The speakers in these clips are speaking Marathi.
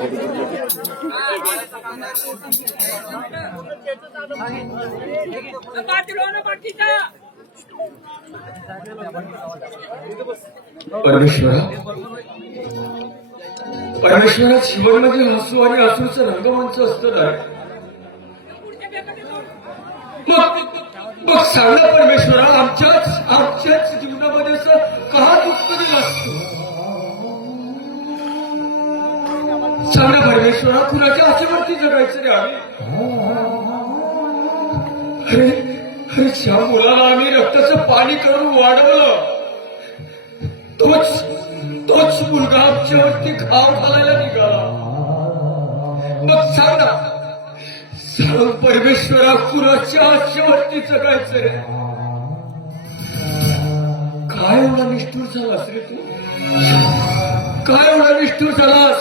परमेश्वरा जीवन म्हणजे हसू आणि हसूचं रंगमंच असतं ना. मग सांगा परमेश्वरा, आमच्याच जीवनामध्ये असं का दुःख दिलं असतं? सांगा परमेश्वरा, कुणाच्या आशेवरती जगायचं रे आम्ही? अरे ज्या मुलाला आम्ही रक्ताचं पाणी करून वाढवलं, तोच मुलगा आमच्यावरती घाव घालायला निघाला. मग सांगा परमेश्वरा, कुणाच्या आशेवरती जगायचंय? काय एवढा निष्ठूर झालास रे तू? काय एवढा निष्ठूर झालास?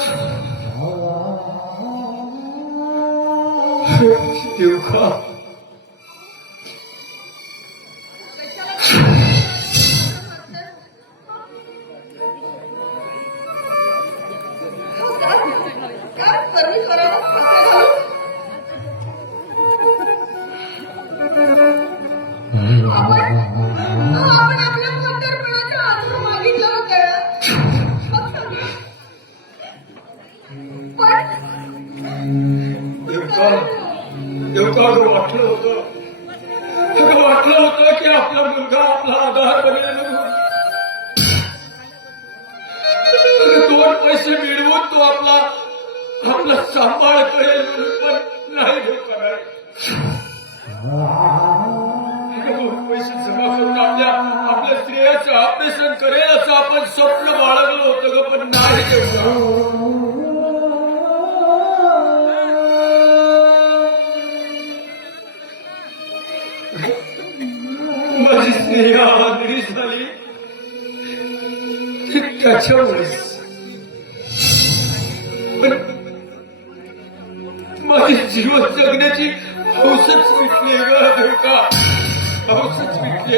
देवखा, वाटलं होतं की आपला मुलगा आपला आधार बनेल, दोन पैसे मिळवून तो आपला सांभाळ करेल, पण नाही धोका. दोन पैसे जमा करून आपल्या स्त्रियाचं ऑपरेशन करेल असं आपण स्वप्न बाळगलं होतं ग, पण नाही तेवढं. माझी स्नेहा आदरी झाली त्याच्यामुळेच. माझे जीवन जगण्याची हौसच विटली ग देवका, हौसच विटली.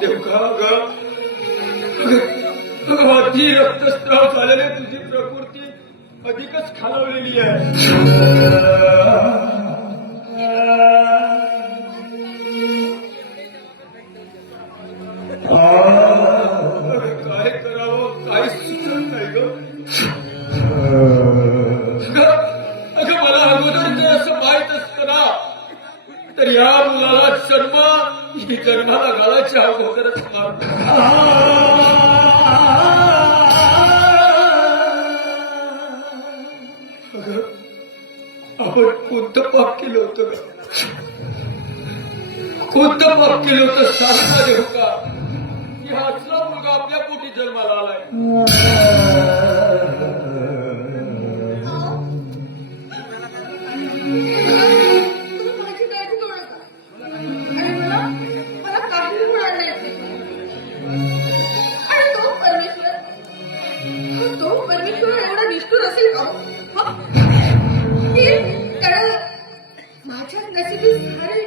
देवका अति रक्तस्राव झालेली तुझी प्रकृती अधिकच खालावलेली आहे. काय करावं काय सुचत नाही ग. अगं मला अगोदर जर असं माहित असतं ना, तर या मुलाला जन्माला घालायच्या अगोदरच आपण कोणतं पाप केलं होतं? कोणतं पाप केलं होतं सांगता देऊ का? की हाचला मुलगा आपल्या पोटी जन्माला आलाय. परमेश्वर एवढा निष्ठुर असेल का? माझ्या नशिबी सारे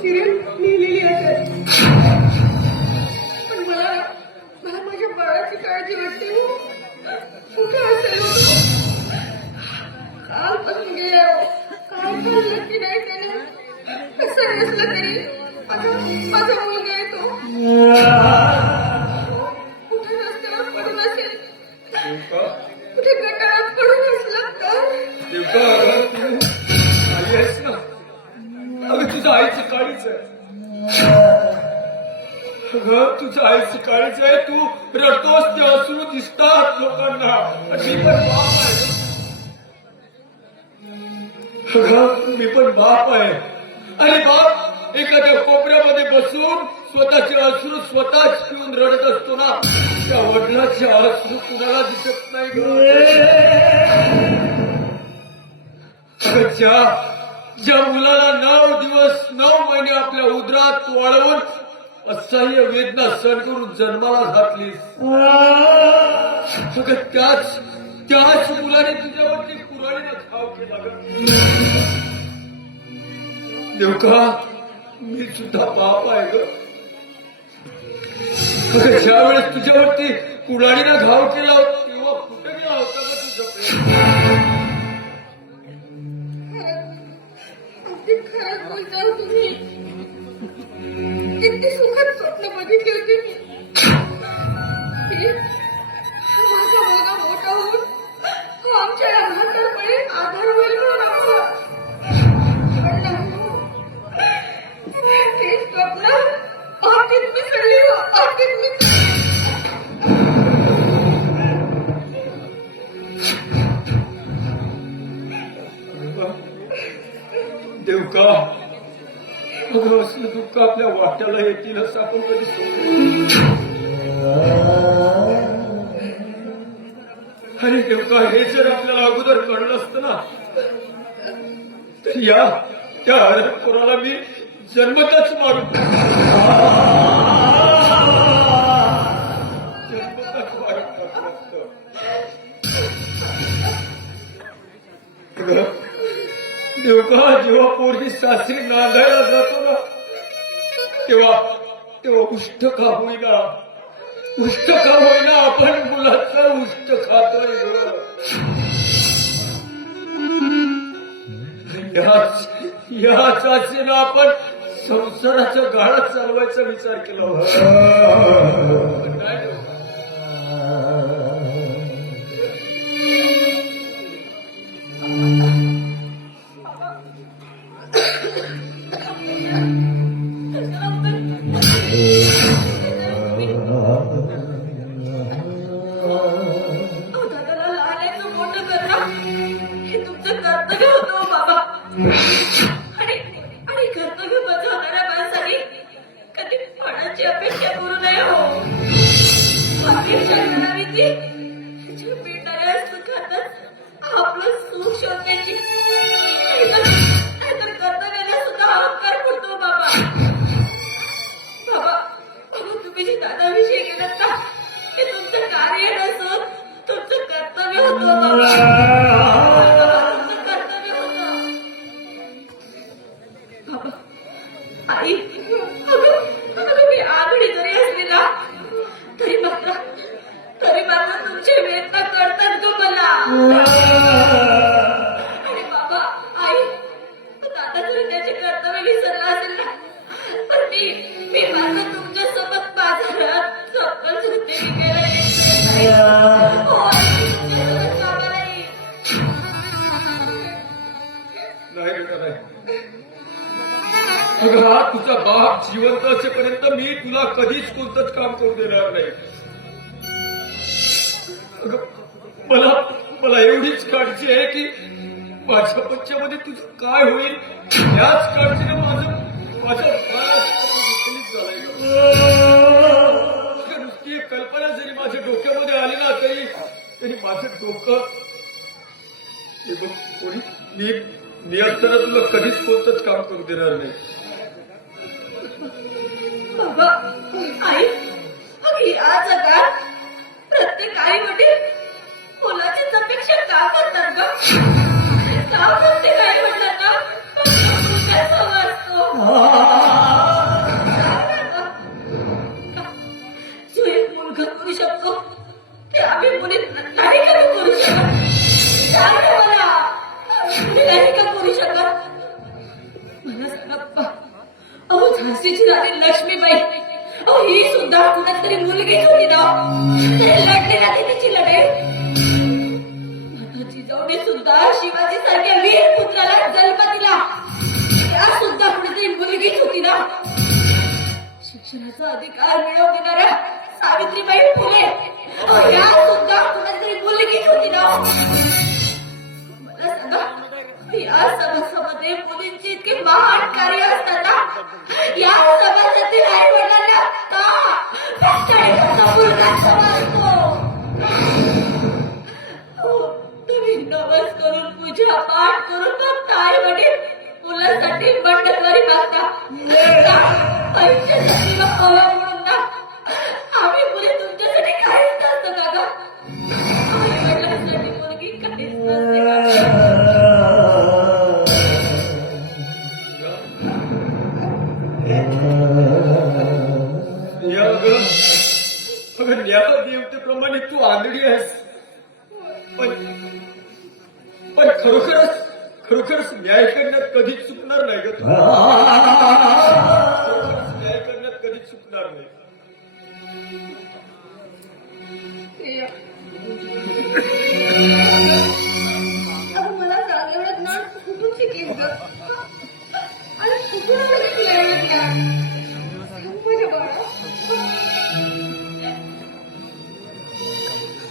सिरियल लिहिलेली असेल, पण मला माझ्या बाळाची काळजी वाटते. कुठे असेल? कालपासून गेले, काय खाल्लं की नाही त्याने? कसं नसलं तरी माझा मुलगा येतो. कुठे रस्त्यावर पडून असेल, कुठे गटारात पडून असलं तर. अगं तुझं आईचं काळीच आहे. अगं तुझं आईचं काळीच आहे. तू रडतोस ते अश्रू दिसतात लोकांना. मी पण बाप आहे. अगं मी पण बाप आहे. आणि बाप एखाद्या कोपऱ्यामध्ये बसून स्वतःचे अश्रू स्वतःच पिऊन रडत असतो ना, त्या वडिलाचे अश्रू कुणाला दिसत नाही ग. ज्या मुलाला 9 दिवस 9 महिने आपल्या उदरात वाळवून असह्य वेदना सहन करून जन्माला घातलीस, त्याच मुलाने तुझ्यावरती कुऱ्हाडीनं घाव केला ग. देवका मी सुद्धा बाप आहे ग. अगं, ज्या वेळेस तुझ्यावरती कुडाळीनं घाव केला होता तेव्हा कुठे गेला होता का तुझं प्रेम? अगदी खरंच बोलताय तुम्ही. किती सुखद स्वप्न बघितले होते मी. की माझा मुलगा मोठा होऊन आमच्या या म्हातारपणी आधार होईल म्हणून आमचा. पण नाही. हे स्वप्न आखीत मिसळली हो, आखीत मिसळली. देवका अगं, असलं दुःख आपल्या वाट्याला येतील असं आपण कधी सोडलं. अरे देवका, हे जर आपल्याला अगोदर कळलं असतं ना तर त्या हरपोराला मी जन्मताच मारून टाकलं असतं. देवका, जेव्हा पोरगी सासरी नांदायला जातो ना तेव्हा उष्ट का होईना आपण मुलाचं उष्ट खातोय ग. याच आशेनं आपण संसाराच्या गाळात चालवायचा विचार केला होता. नाही देवका. दादाला लहानाचं मोठं करणं हे तुमचं कर्तव्य होतं बाबा. आणि कर्तव्य बजावणाऱ्या माणसाने कधी फळाची अपेक्षा करू नये हो. अपेक्षा करावी ती जी मिळणाऱ्या सुखातच आपलं सुख शोधण्याची. नाहीतर कर्तव्याला सुद्धा अहंकार पडतो बाबा. तुम्ही जे दादाविषयी गेलात ना ते तुमचं कार्य नसून तुमचं कर्तव्य होतं बाबा. तुमचं कर्तव्य होतं बाबा. आई, अगं मी आघडी जरी असली ना तरी मात्र तुमची वेदना कळतात ग मला. आणि बाबा, आई, दादा जरी त्याचे कर्तव्य विसरला असेल ना तर मी मात्र तुमच्यासोबत बाजारात चप्पल धुते नाही बेटा, नाही. अगं, हा तुझा बाप जिवंत असेपर्यंत मी तुला कधीच कोणतंच काम करू देणार नाही. अगं, मला एवढीच काळजी आहे की माझ्या बच्च्यामध्ये तुझं काय होईल याच काळजीने माझ्या विचलित झालंय. नुसती एक कल्पना जरी माझ्या डोक्यामध्ये आली ना तरी माझं डोकं हे बघ, कोणी मी असताना तुला कधीच कोणतंच काम करू देणार नाही. बाबा, आई, अगदी आज जगात प्रत्येक आई वडील मुलाचीच अपेक्षा का करतात ग? का प्रत्येक आई वडिलांना मुलगाच हवा असतो? जो एक मुलगा करू शकतो ते आम्ही मुली नाही का करू शकत? सांग मला, तुम्ही नाही का करू शकत? मला सांगा बाप्पा. अहो, झाशीची राणी लक्ष्मीबाई, अहो ही सुद्धा कुणाच तरी मुलगीच होती ना. तरी लढली ना तिची लढाई. माझा जिजाऊने सुद्धा शिवाजी सारख्या वीर पुत्राला जन्म दिला. त्या सुद्धा कुणीतरी मुलगीच होती ना. शिक्षणाचा अधिकार मिळवून देणाऱ्या सावित्रीबाई फुले, अहो या सुद्धा कुणाच तरी मुलगीच होती ना. मला सांगा, या समाजामध्ये मुलींची इतकी महान कार्य असताना या समाजातील आई वडिलांना का मुलगा समजतो? तुम्ही नवस करून पूजा पाठ करून फक्त आई वडील मुलासाठी मंडळवारी मागता. पैशासाठी हवा म्हणून ना आम्ही मुली तुमच्यासाठी काहीच नसतं का ग? आई वडिलांसाठी मुलगी काहीच नसते का? म्हटल्याप्रमाणे तू आंधळी आहेस. पण पण खरोखरच न्याय करण्यात कधीच चुकणार नाही ग तू. खरोखरच न्याय करण्यात कधीच चुकणार नाही. प्रिया, अगं मला सांग, एवढं ज्ञान कुठून शिकलीस ग? आणि कुठून आलं तुला एवढं ज्ञान? सांग माझ्या बाळा.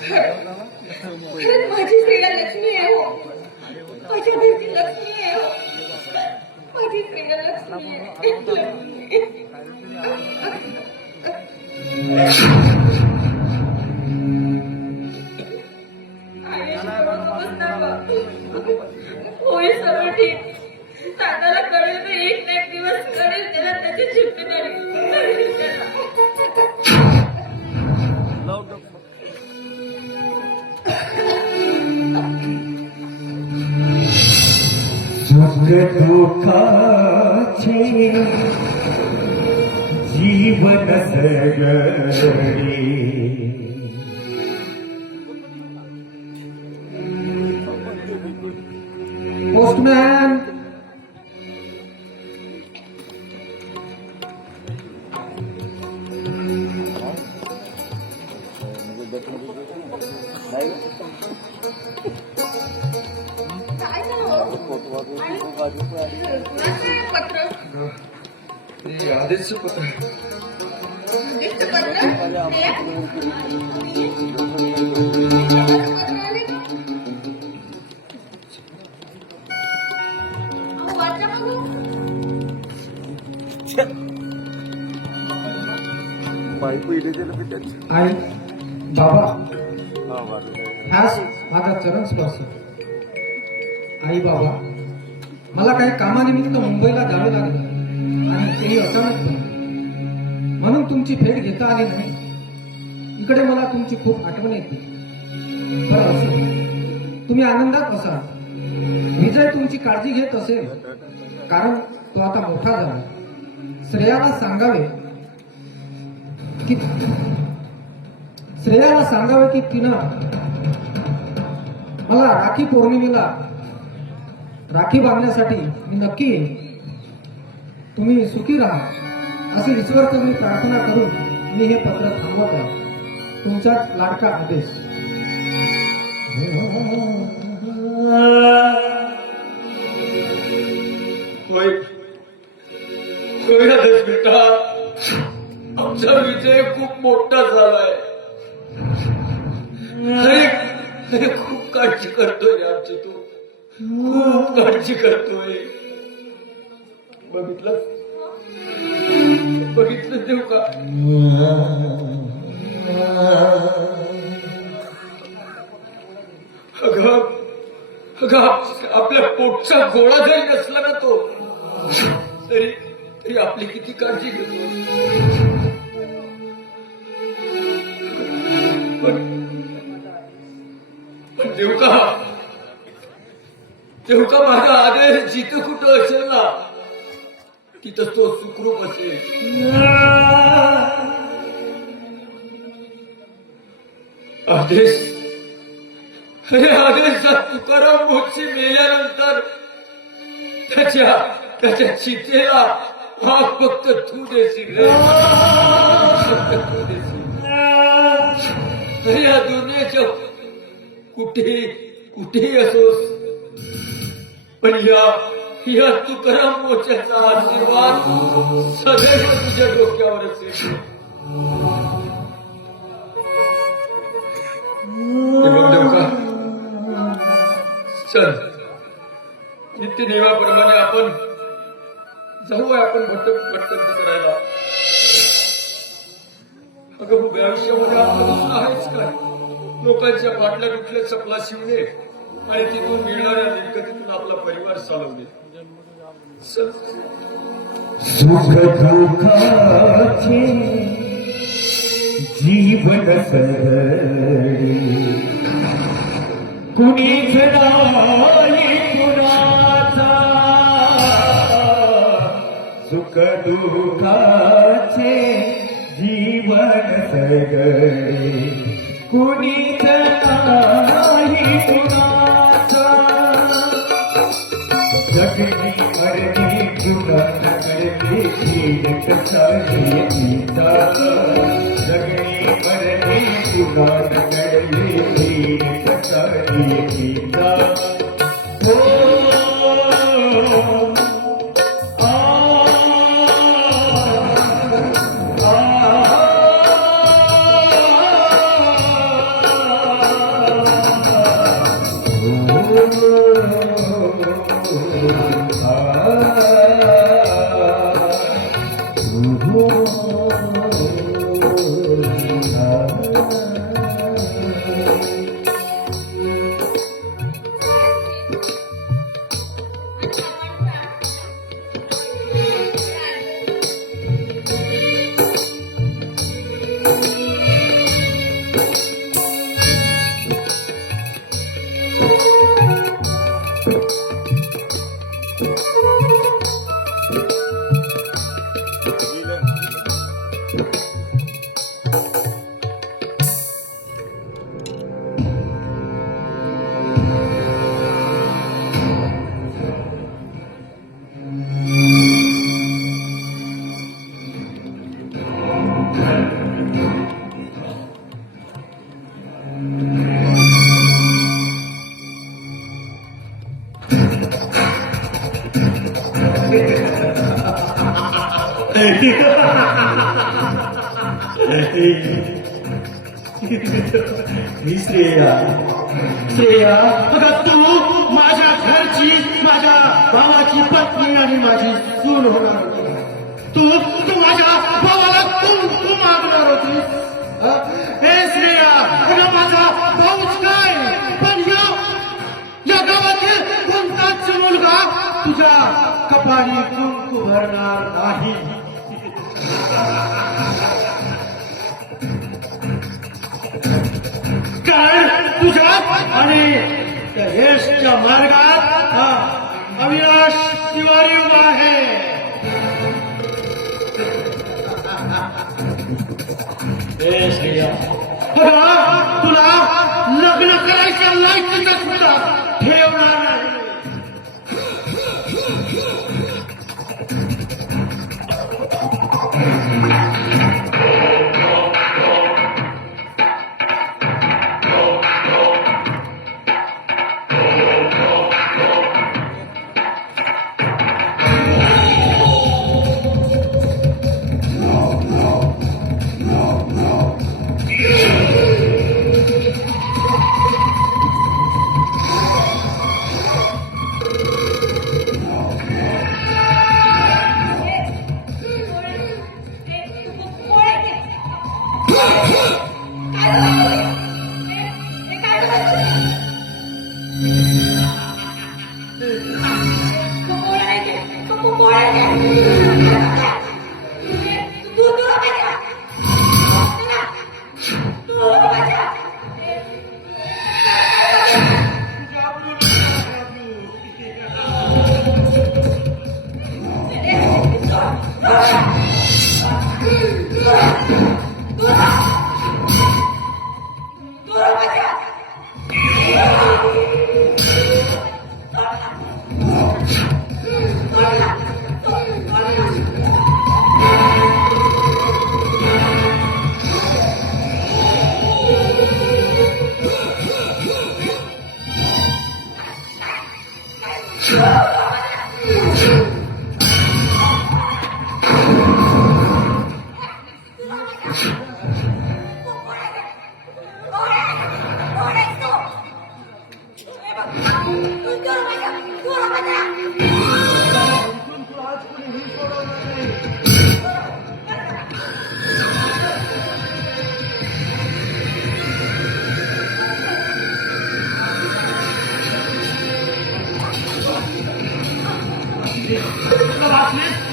खरंच माझी स्त्रीला लक्ष्मी आहे हो. माझ्या घरची लक्ष्मी आहे हो. माझी स्त्रीला लक्ष्मी आहे. होय सर्व ठीक. तानाला कळेल तर एक ना एक दिवस कळेल त्याला त्याची जिम्मेदारी. सुख दुःखाचे जीवन सगळे पोस्टमॅन काय झालं? आणि कुणाचं पत्र? ते आधीच पत्र. आधीच पत्र? प्रिया? अहो, वाचा बघू. आई बाबा हाच माझा चरण स्पर्श. आई बाबा, मला काही कामानिमित्त मुंबईला जावे लागले आणि तेही अचानकपणे, म्हणून तुमची भेट घेता आली नाही. इकडे मला तुमची खूप आठवण येते. बरं असो, तुम्ही आनंदात असाल. विजय तुमची काळजी घेत असेल, कारण तो आता मोठा झाला. श्रेयाला सांगावे की तिनं मला राखी पौर्णिमेला राखी बांधण्यासाठी मी नक्की येईन. तुम्ही सुखी राहा असे ईश्वरचरणी प्रार्थना करून मी हे पत्र थांबवत आहे. तुमचा लाडका आदेश. होय होय आदेश बेटा. आमचा विजय खूप मोठा झालाय. अरे खूप काळजी करतोय आमची तू. खूप काळजी करतोय. बघितलं देऊ का? अगं आपल्या पोटचा गोळा जरी नसला ना तो, तरी आपली किती काळजी घेतो. पण देऊ का माझा आदेश जिथं कुठं असेल ना, तिथं तो सुखरूप असेल. आदेश तुकाराम मोची मेल्यानंतर त्याच्या चितेला हा फक्त तू देशील रे. फक्त तू देशील. या दुनियेच्या कुठेही असोस, पण या तुकाराम मोच्याचा आशीर्वाद सदैव तुझ्या डोक्यावर असेल. चल, नित्य नियमाप्रमाणे आपण जाऊया आपण भटकंती करायला. अगं उभ्या आयुष्यामध्ये आपलं आहेच काय? लोकांच्या बाटल्या दुखल्या चपला शिवणे आणि तिथून मिळणाऱ्या मिळकतीतून आपला परिवार चालवणे. सुख दुःखाचे जीवन सगळे कुणीच नाही कुणाचा. सुख दुःखाचे जीवन सगळे कुणीच नाही कुणाचा जगणी मरणी जुगान करते शीलक सारखी गीता जगणी मरणी जुगान करते शीलक सारखी गीता मी श्रेया अगं तू माझ्या घरची माझ्या भावाची पत्नी आणि माझी सून होणार होती. तू माझ्या भावाला तू मागणार होती. हे श्रेया अगं माझा भाऊच काय पण या गावातील कोणताच मुलगा तुझ्या कपाळी कुंकू भरणार नाही. कारण तुझ्या आणि त्या यशच्या मार्गात अविनाश तिवारी उभा आहे. तुला लग्न करायच्या लायकीचा सुद्धा ठेवणार नाही.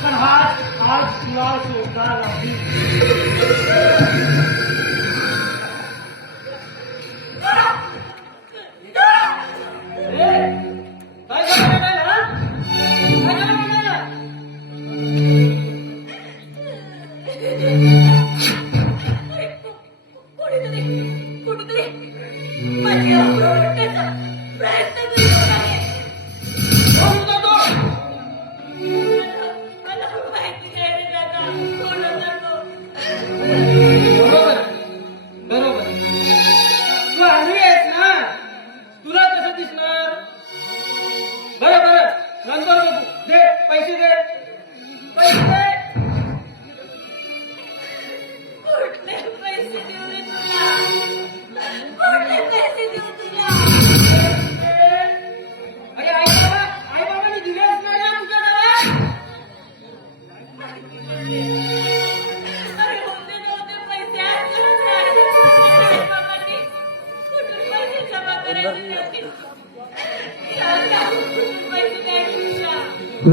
पण आज तुला सोडणार नाही. कोणीतरी काय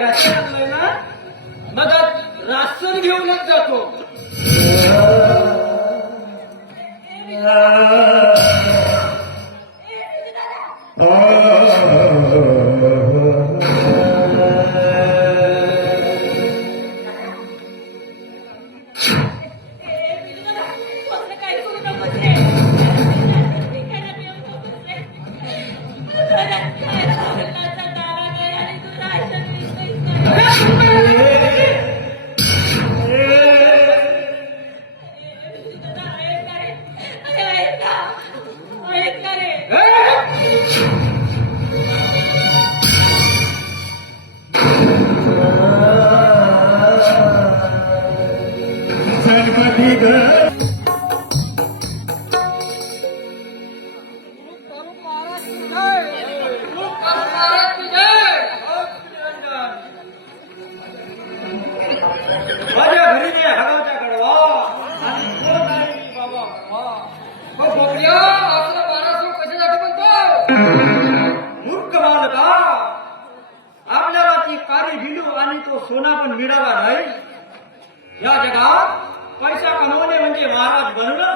राशन आणलंय ना मदत राशन घेऊनच जातो. गणपती ग माझ्या घरी ने हगावच्या कडवा आणि कोण आहे मी बाबा वा बोकड्या आपला 1200 कशासाठी म्हणतो. मूर्ख बालका आपल्याला ती काळी भिलू आणि तो सोना पण मिळाला नाही. या जगात पैसा कमवणे म्हणजे महाराज बनणं.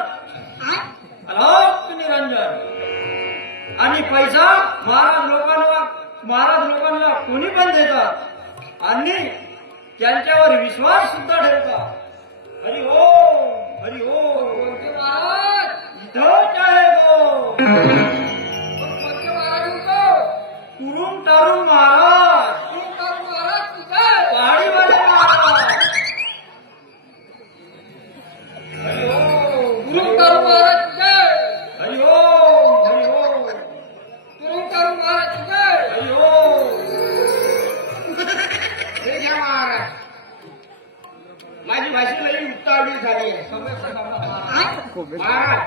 अलोक निरंजन आणि पैसा महाराज लोकांना कोणी पण देतात आणि त्यांच्यावर विश्वास सुद्धा ठेवतात. हरि ओम हरि ओम. कोणते महाराज इथंच आहे गो. कोणते महाराज म्हणतो. कुरुम तारुम महाराज. कुरुम तारुम महाराज तिथे पहाडीवाले महाराज. हरि ओम. कुरुम तारुम महाराज तिथे. हरि ओम हरि ओम. कुरुम तारुम महाराज तिथे. हरि ओम. हे घ्या महाराज, माझी भाषी लई उतावळी झाली आहे. महाराज,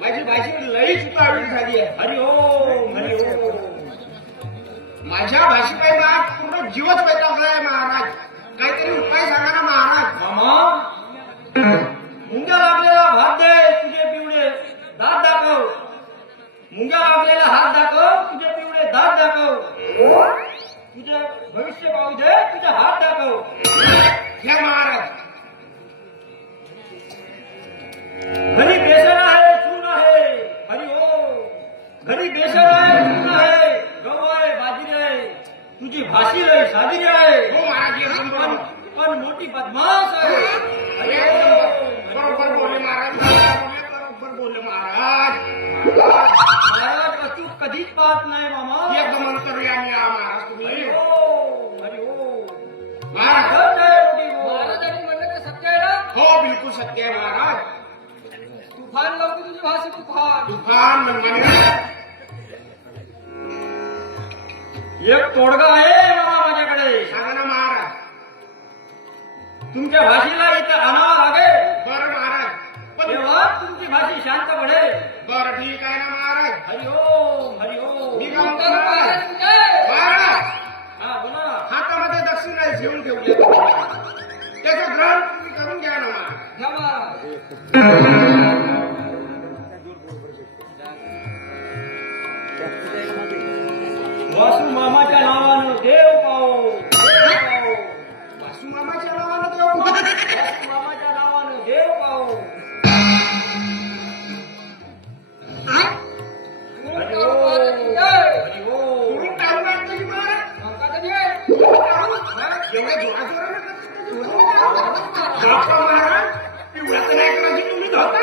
माझी भाषी लईच उतावळी झाली आहे. हरि ओम हरि ओम. माझ्या भाषेपायी ना पूर्ण जीवच वैतागलाय महाराज. काहीतरी उपाय सांगा ना महाराज. मामा मुंग्या लागलेला भात दे तुझे पिवळे दात दाखव. मुंग्या लागलेला हात दाखव तुझे पिवळे दात दाखव. तुझे भविष्य पाहू दे तुझे हात दाखव. घ्या महाराज. घरी बेसन आहे चून आहे. हरि ओम. घरी बेसन आहे चून आहे गहू आहे बाजरी आहे. तुझी भाषी आहे साजरी आहे हो महाराज, एकदम पण बरोबर. पण मोठी बदमाश आहे. हरि ओम. बरोबर बोलले महाराज. बरोबर बोलले महाराज. महाराज अचूक कधीच पाहत नाही मामा. एकदम अंतर्यामी आहे महाराज तुम्ही. हरि ओम हरि ओम. महाराज, खरंच आहे मोठी गोष्ट. महाराजांनी म्हणलं ते सत्य आहे ना. हो बिलकुल सत्य आहे महाराज. तुफान लावते तुझी भाषा तुफान. दुकान मनमानी. एक तोडगा आहे मामा माझ्याकडे. सांगा ना महाराज. तुमच्या भाषेला इथं आणावं लागेल बरं महाराज. पण तेव्हा तुमची भाषी शांत पडेल. बरं ठीक आहे ना महाराज. हरि ओम हरि ओम. मी काय म्हणतो महाराज. महाराज, हा बोला ना. हातामध्ये दक्षिणा घेऊन ठेवली. त्याचं ग्रहण तुम्ही करून घ्या ना महाराज. घ्या महाराज. वासू मामाच्या नावानं देव पाओ. देव पाओ. वासू मामाच्या नावानं देव पावो. वासू मामाच्या नावानं देव पाओ. हरि ओम हरि ओम. तुम्ही टाळू लागतो की महाराज. एवढ्या जोराजोरानं बाप्पा महाराज, पिवळा तर नाही करायची तुम्ही धोका.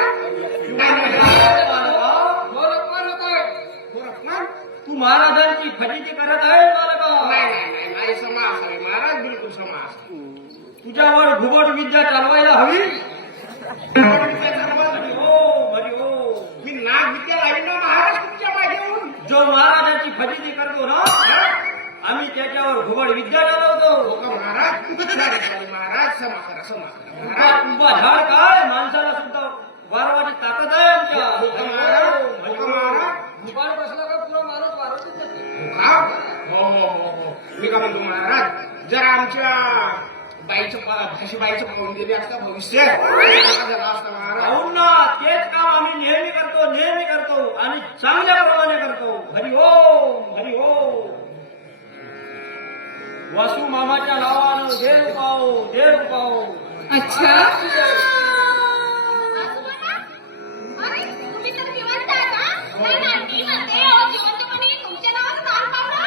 गोरखनाथ? तू महाराजांची फजिती करत आहे बालका. नाही समास आहे महाराज, बिलकुल समास. तुझ्यावर घुबड विद्या चालवायला हवी. हरि ओम हरि ओम. मी नाग विद्या लावीन ना महाराज तुमच्या मागेहून. जो महाराजांची फजिती करतो ना आम्ही त्याच्यावर घुबड विद्या चालवतो. हो का महाराज? सॉरी महाराज, क्षमा करा महाराज. तुंबा झाड काय माणसाला सुद्धा वारवाची ताकद आहे आमच्या. हो का महाराज? हो का महाराज? घुबड बसला का पुरा माणूस वारवतच जाते. हो. मी का म्हणतो महाराज, जरा आमच्या भाषेबाईचं पाहून दिले असता भविष्य झाला असता महाराज. पाहून ना तेच काम आम्ही नेहमी करतो आणि चांगल्या प्रमाणे करतो. हरी ओम हरी ओम. वासू मामाच्या नावानं देव पाव. अच्छा अरे तुम्ही तर जिवंत आहात ना? नाही ना, मी म्हणते जिवंतपणी तुमच्या नावाचं दान पावलं.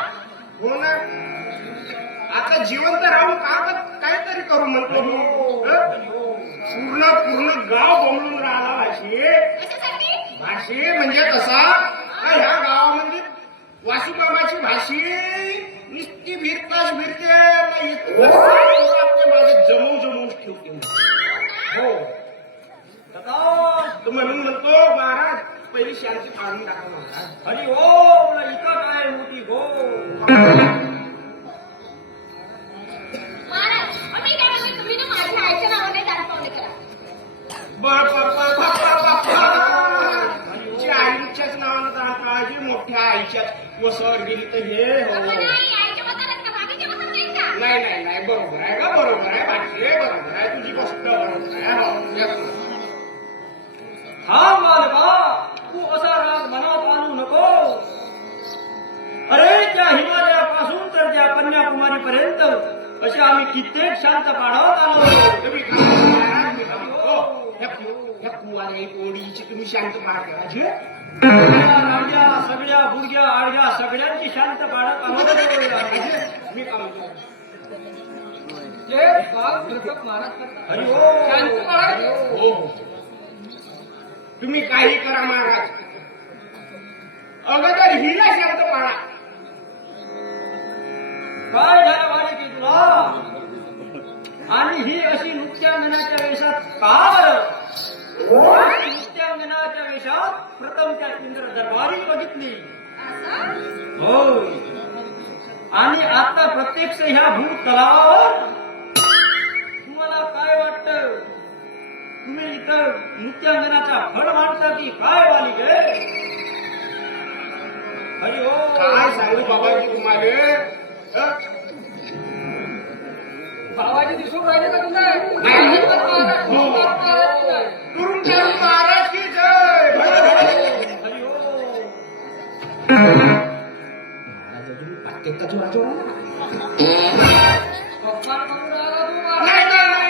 हो ना, आता जिवंत राहून काहीतरी करू म्हणतो मी. पूर्ण गाव बोंबलून राहिला कशासाठी? भाषे म्हणजे कसा ह्या गावामध्ये वासुबाबाची भाषी नुसती भिरते नाही माझे जमवून ठेवते. हो तर म्हणून म्हणतो महाराज पहिली शांती पाळून टाका महाराज. हरी ओम. इथं काय मोठी गो. महाराज, मी काय म्हणते, तुम्ही ना माझ्या आईच्या नावाने दान पावलं करा. तिच्या आईच्याच नावानं दान पाळायची. मोठ्या आईच्या वसावर गेली तर हे हो. पण आई आईच्या मतानं का बाकीच्या मतानं नाही का? नाही बरोबर आहे का? बरोबर आहे भाषे, बरोबर आहे तुझी गोष्ट बरोबर आहे. हो, येतो. हा मालका, तू असा राग मनात आणू नको. अरे त्या हिमालयापासून तर त्या कन्याकुमारी पर्यंत असे आम्ही कित्येक शांत पाडावत आलो. तुम्ही काय म्हणता महाराज? मी काय म्हणतो? ह्या कुवाऱ्या पोळीची तुम्ही शांत पाठ करायची. रांग्या सगळ्या बुडग्या आडग्या सगळ्यांची शांत पाडत आम्हाला मी काय म्हणतो? ते बाप प्रताप महाराज करतात. हरी ओम. शांत महाराज. हो तुम्ही काही करा महाराज, अगोदर हिला शांत पाडा. काय झालं वाले की तुला? आणि ही अशी नृत्यांगनाच्या वेशात का बरं? नृत्यांगनाच्या वेशात प्रथम त्या इंद्र दरबारी बघितली. असं? होय. आणि आता प्रत्यक्ष ह्या भूत तलावावर तुम्हाला काय वाटतं? तुम्ही इतर नृत्यांगनाचा फळ मांडता की काय वाली गे? हरी ओम. काय सांगू बाबाजी तुम्हाला? बाबाजी दिसून राहिले का तुला? तुरुंग महाराज की जय. हरी ओम. अपमान करून राहिला तू महाराज.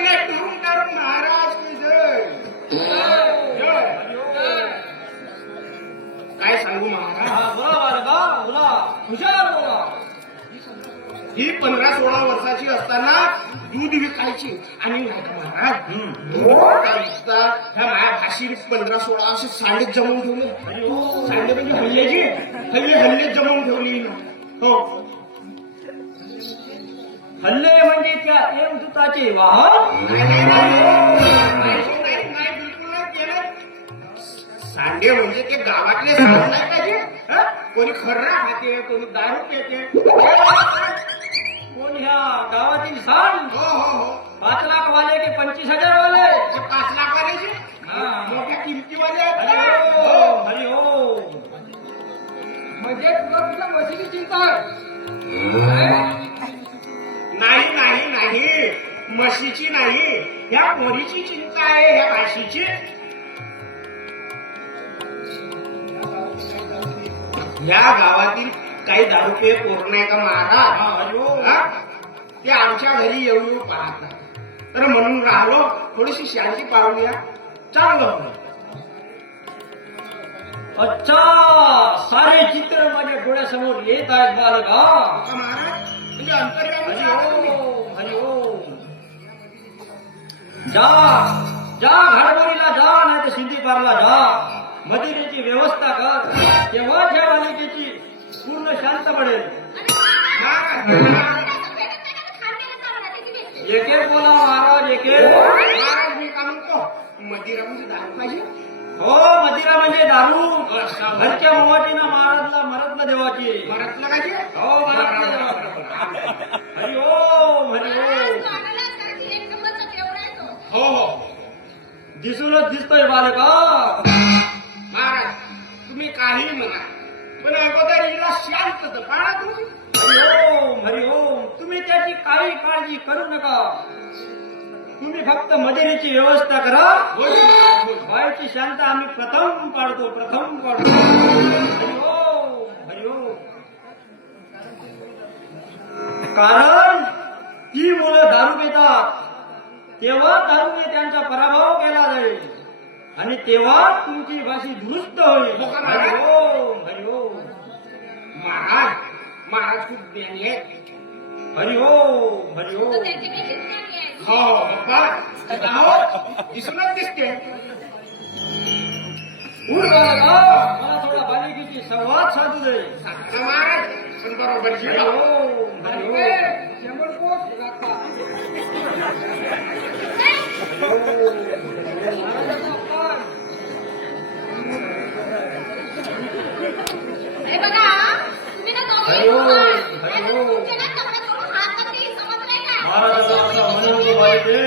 नाही तुरुंग महाराज की जय. जय. काय सांगू महाराज? हा, बोला बालका, बोला. हुशार बोला. ही 15-16 वर्षाची असताना दूध विकायची आणि नाही का महाराज दूध विकता ह्या माया भाषी 15-16 असे सांडे जमवून ठेवले. सांडे म्हणजे हल्ले जमवून ठेवली. हो हल्ले म्हणजे त्या देवदूताचे वाहन. नाही, बिलकुल नाही केलं. सांडे म्हणजे ते गावातले सांड नाही पाहिजे. हं? कोणी खर्रा खाते, कोणी दारू पिते. कोण ह्या गावातील सांड? हो 5 लाख वाले की 25,000 वाले? ते 5 लाख वाल्याचे हा. मोठ्या किमतीवाले हरी आहेत. ओम. हरी ओम. म्हणजे तुला तुझ्या म्हशीची चिंता आहे. नाही म्हशीची नाही, ह्या पोरीची चिंता आहे, ह्या भाषीची. ह्या गावातील काही दारूपे पोर नाही का महाराज? हा? ते आमच्या घरी येऊ पाहतात. तर म्हणून राहिलो थोडीशी शांती पाळूया. चांगलं होतं. अच्छा, सारे चित्र माझ्या डोळ्यासमोर येत आहेत बालका. का महाराज म्हणजे अंतर्यामी हरी आहात तुम्ही. ओम. हरी ओम. जा घाटबोरीला जा, नाही तर सिंधीपारला जा. मदिरेची व्यवस्था कर, तेव्हा त्या बालिकेची पूर्ण शांत पडेल. एके बोला महाराज, एके. महाराज मी का म्हणतो मदिरा म्हणजे दारू पाहिजे. हो, मदिरा म्हणजे दारू. घरच्या मोवाटीनं महाराजला मरतला देवाची. मराठला पाहिजे. हो, मरतला देवाची. हरी ओम. हरी ओम. हो दिसूनच दिसतोय बालका. महाराज तुम्ही काही म्हणा, पण अगोदर हिला शांत तर पाळा तुम्ही. हरिओम. तुम्ही त्याची काही काळजी करू नका. तुम्ही फक्त मजुरीची व्यवस्था करा. व्हायची शांत आम्ही प्रथम पाडतो. हरिओम. कारण ती मुलं दारू पितात, तेव्हा दारूने त्यांचा पराभव केला जाईल आणि तेव्हा तुमची भाषी दुरुस्त होईल. हरिओम. महाराज खूप बेनी आहेत. हरिओम. तर त्याची काही चिंता नाही आहे. हो बाबा दिसूनच दिसते. मला थोडा बालिकेची संवाद साधू दे. महाराज पण बरोबर हे बघा, तुम्ही ना दोघंही हरिओम. तुमच्या हरिओम. ना तोंडात करून हात तर काही समजलंय का? महाराजांचा म्हणून बालिके.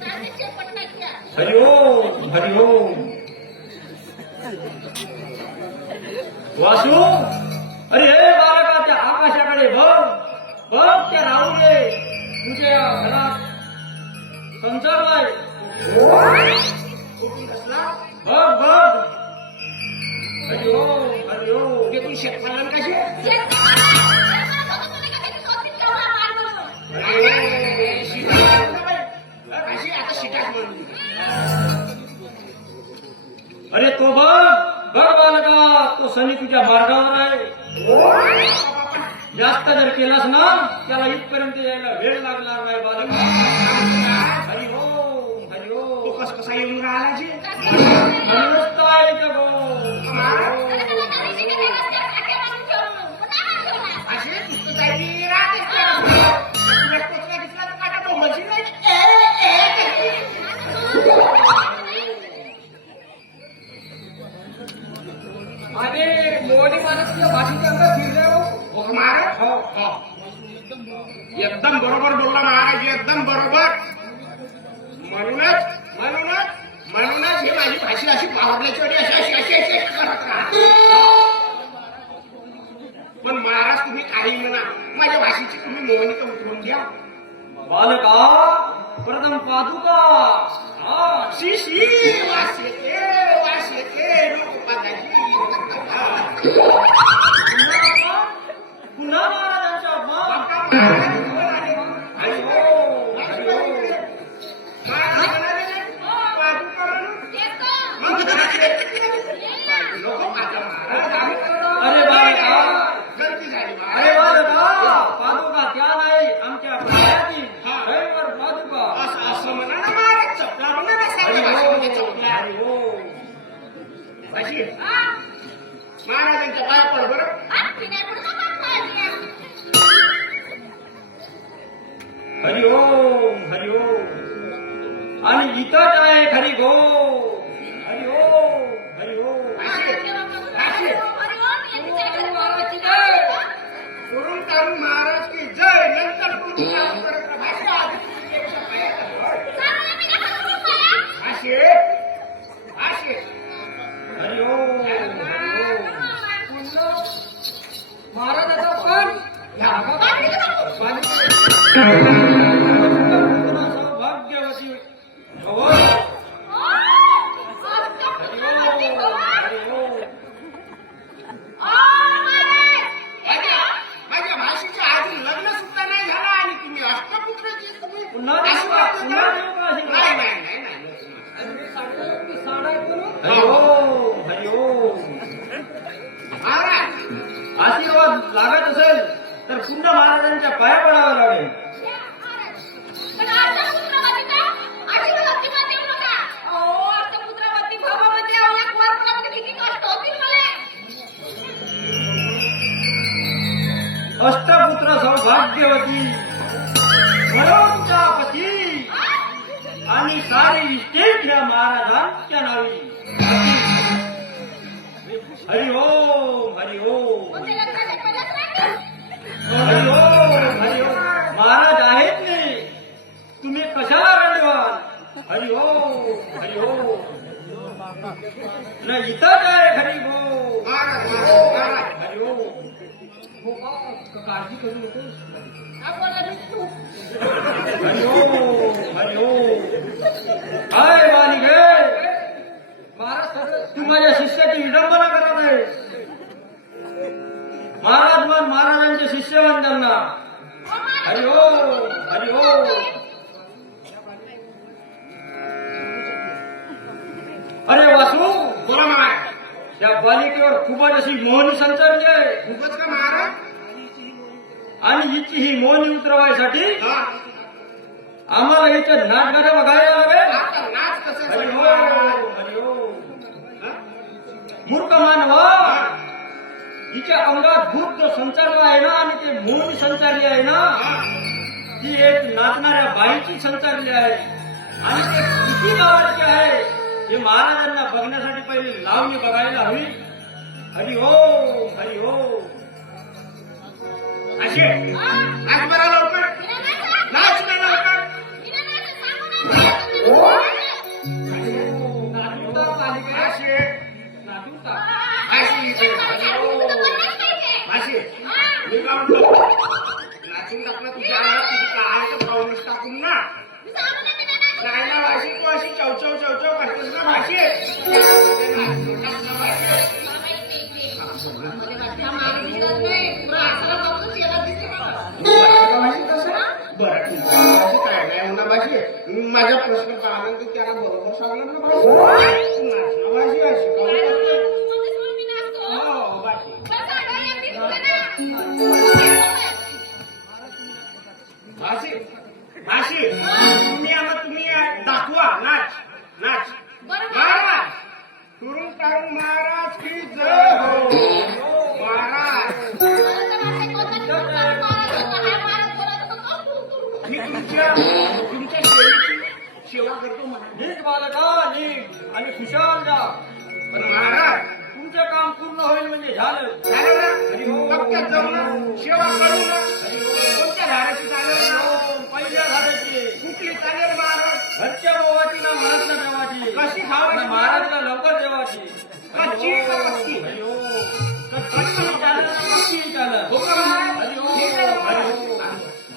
चालते शेपट नाही द्या. हरिओम. वासू, अरे हे बालका त्या आकाशाकडे बघ त्या राहुले तुझ्या घरात संसार नाही. बघ. हरिओम. ते तू शेतमालन कशी कशी आता शिकाच म्हणून अरे तो बघ बालका, तो सनी तुझ्या मार्गावर आहे. जास्त जर केलास ना त्याला इथपर्यंत यायला वेळ लागणार नाही बालका. हरिओम. तो कसा येऊन राहिला जी म्हणूनच तर आहे इथं गो. असे पुस्तक जायची राहते दिसला तर काटा बोंबाची नाही. आणि मोडी माणूस भाषेच्या अंदर फिरल्यावर महाराज हो एकदम बरोबर बोलला महाराज, एकदम बरोबर. म्हणूनच ही माझी भाषा अशी पावरल्याची वाटी अशी करत राहते. पण महाराज तुम्ही काही म्हणा, माझ्या भाषेची तुम्ही मोहनी तर उतरून घ्या. बालका, प्रथम पादुका. शी वास येते रूपदाची. पुन्हा महाराजांच्या अपमान. अरे बालका, पादुका त्या नाही आमच्या पायातील दैवर पादुका. असं म्हणा ना महाराज, चपला म्हणा ना साध्या भाषेमध्ये चपला. अशी महाराजांच्या पाय पड बरं. हरिओम. आणि इथंच आहे खरी गो. हरिओम. करून काढून महाराज की जय. नंतर तुमची भाषा असे हरिओम. महाराजाचा पण सौभाग्यवती भव. माझ्या भाषेच्या आधी लग्न सुद्धा नाही झालं आणि तुम्ही अष्टपुत्राची तुम्ही पुन्हा असं वाटतं का? नाही. हरिओम. महाराज आशीर्वाद लागत असेल तर पुन्हा महाराजांच्या पाया पडावं लागेल. अष्टपुत्र सौभाग्यवती म्हणूनच्या पती आणि सारी इस्टेट ह्या महाराजांच्या नावी. हरिओम. महाराज आहेत नाही, तुम्ही कशाला रडवाल. हरिओम. न इथंच आहे हरिओम. काळजी करू नकोस. काय बालिके, तू माझ्या शिष्याची विडंबना करत आहे. महाराज मन महाराजांचे शिष्य म्हण त्यांना. हरी ओम, हरी ओम. अरे वासू, बोला महाराज. त्या बालिकेवर खूपच अशी मोहनी संचारली आहे खूपच का महाराज? आणि हिची ही मोहनी उतरवायसाठी हा. आम्हाला हिच्या नाटकाने बघायला लागेल. आता नाच कसं हरी झालं ओम, महाराज? हरी ओम. हा? मूर्ख मानवा, हिच्या अंगात भूत जो संचारला आहे ना आणि ते मोहनी संचारली आहे ना, ती एक नाचणाऱ्या बाईची संचारली आहे. आणि ते किती गावाची आहे हे महाराजांना बघण्यासाठी पहिले लावणी बघायला हवी. हरी ओम, हरी ओम. अशे नाच बरा लवकर. नाच ना लवकर. अशे अशी अशी मी काय म्हणतो, नाचून टाकलं तुझ्या अंगात तुझी काय तर पाऊलच टाकून ना. काय ना वाशी, तू अशी चवचव चवचव करतेस ना भाषी. बरं ठीक आहे. भाषी काय नाही होणार भाषी. माझा प्रश्न पाहिला तू त्याला बरोबर सांगणार ना भाषी. तू नाचणं भाषी अशी काहून करते? हो भाषी. भाषी भाषी तुम्ही दाखवा नाच नाच. महाराज तुरुंग तारुंग महाराज की जय हो. महाराज मी तुमच्या सेवेची सेवा करतो महाराज. नीट बालका, नीट आणि खुशाल जा. पण महाराज तुमचं काम पूर्ण होईल म्हणजे झालं. झालं ना? पक्क्यात जाऊ ना, सेवा करू ना. कोणत्या झाडाची चालेल ना? पहिल्या झाडाची, कुठली चालेल महाराज? घरच्या बोवाची ना महाराजला देवाची. कशी खावायची? आणि महाराजला लवकर देवाची. कच्ची का पक्की? हरी ओम. कच्ची चालेल ना पक्की चालेल. हो का महाराज? हरी ओम, हरी ओम.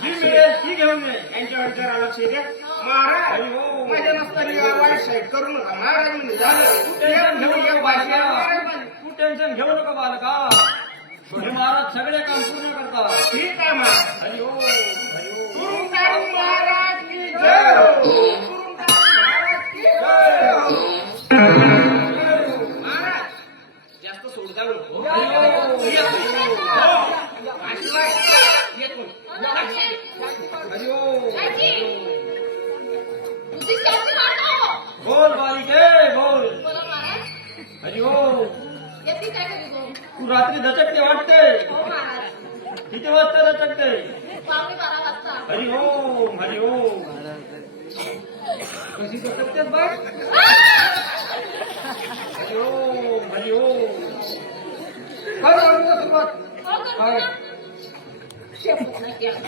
जी मिळेल ती घेऊन ये. यांच्या विचाराला लक्ष द्या. महाराज हरी ओम. माझ्या नसताना वाईट साईड करू नका महाराज. म्हणजे झालं. तू टेन्शन घेऊ नको बालका, तू टेन्शन घेऊ नको बालका. हे महाराज सगळे काम पूर्ण करतात. ठीक आहे महाराज. हरी ओम, हरी ओम. तुरुंग तारुंग महाराज की जय हो. तुरुंग तारुंग महाराज की जय हो. महाराज जास्त सोड जाऊ नको. आशीर्वाद येतो. हरी ओम. जास्त मारतो. बोल बालिके, बोल. बोला महाराज. हरी ओम. येते काय कधी गो? तू रात्री दचकते वाटते. हो महाराज. किती वाजता दचकते? पावणे 12 वाजता. हरी ओम, हरी ओम. कशी करतेस बाय? हरी ओम, हरी ओम. काय झालं तुला सुरुवात? हो करू काय? ना. शेपूट नाही केलं.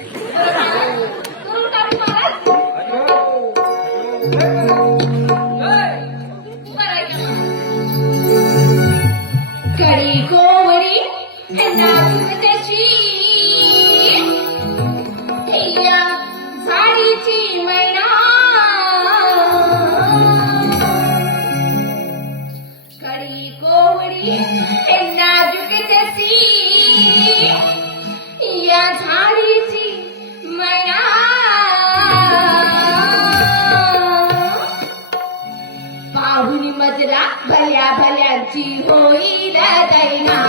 करून टाकू महाराज. हरी ओम, हरी ओम. उभा राहायचं. कडी कोवडी नाचून त्याची या झाडीची मैना कडी कोवडी नाजूक त्याची या झाडीची मैना पाहुणी मजरा भल्या भल्यांची होईल दैना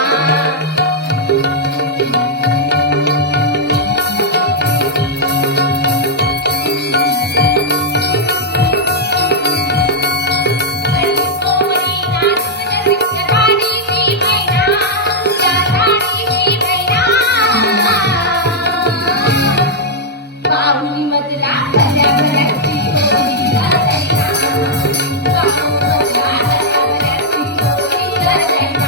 पाहुणी मजरा भल्या भल्यांची होईल दैना.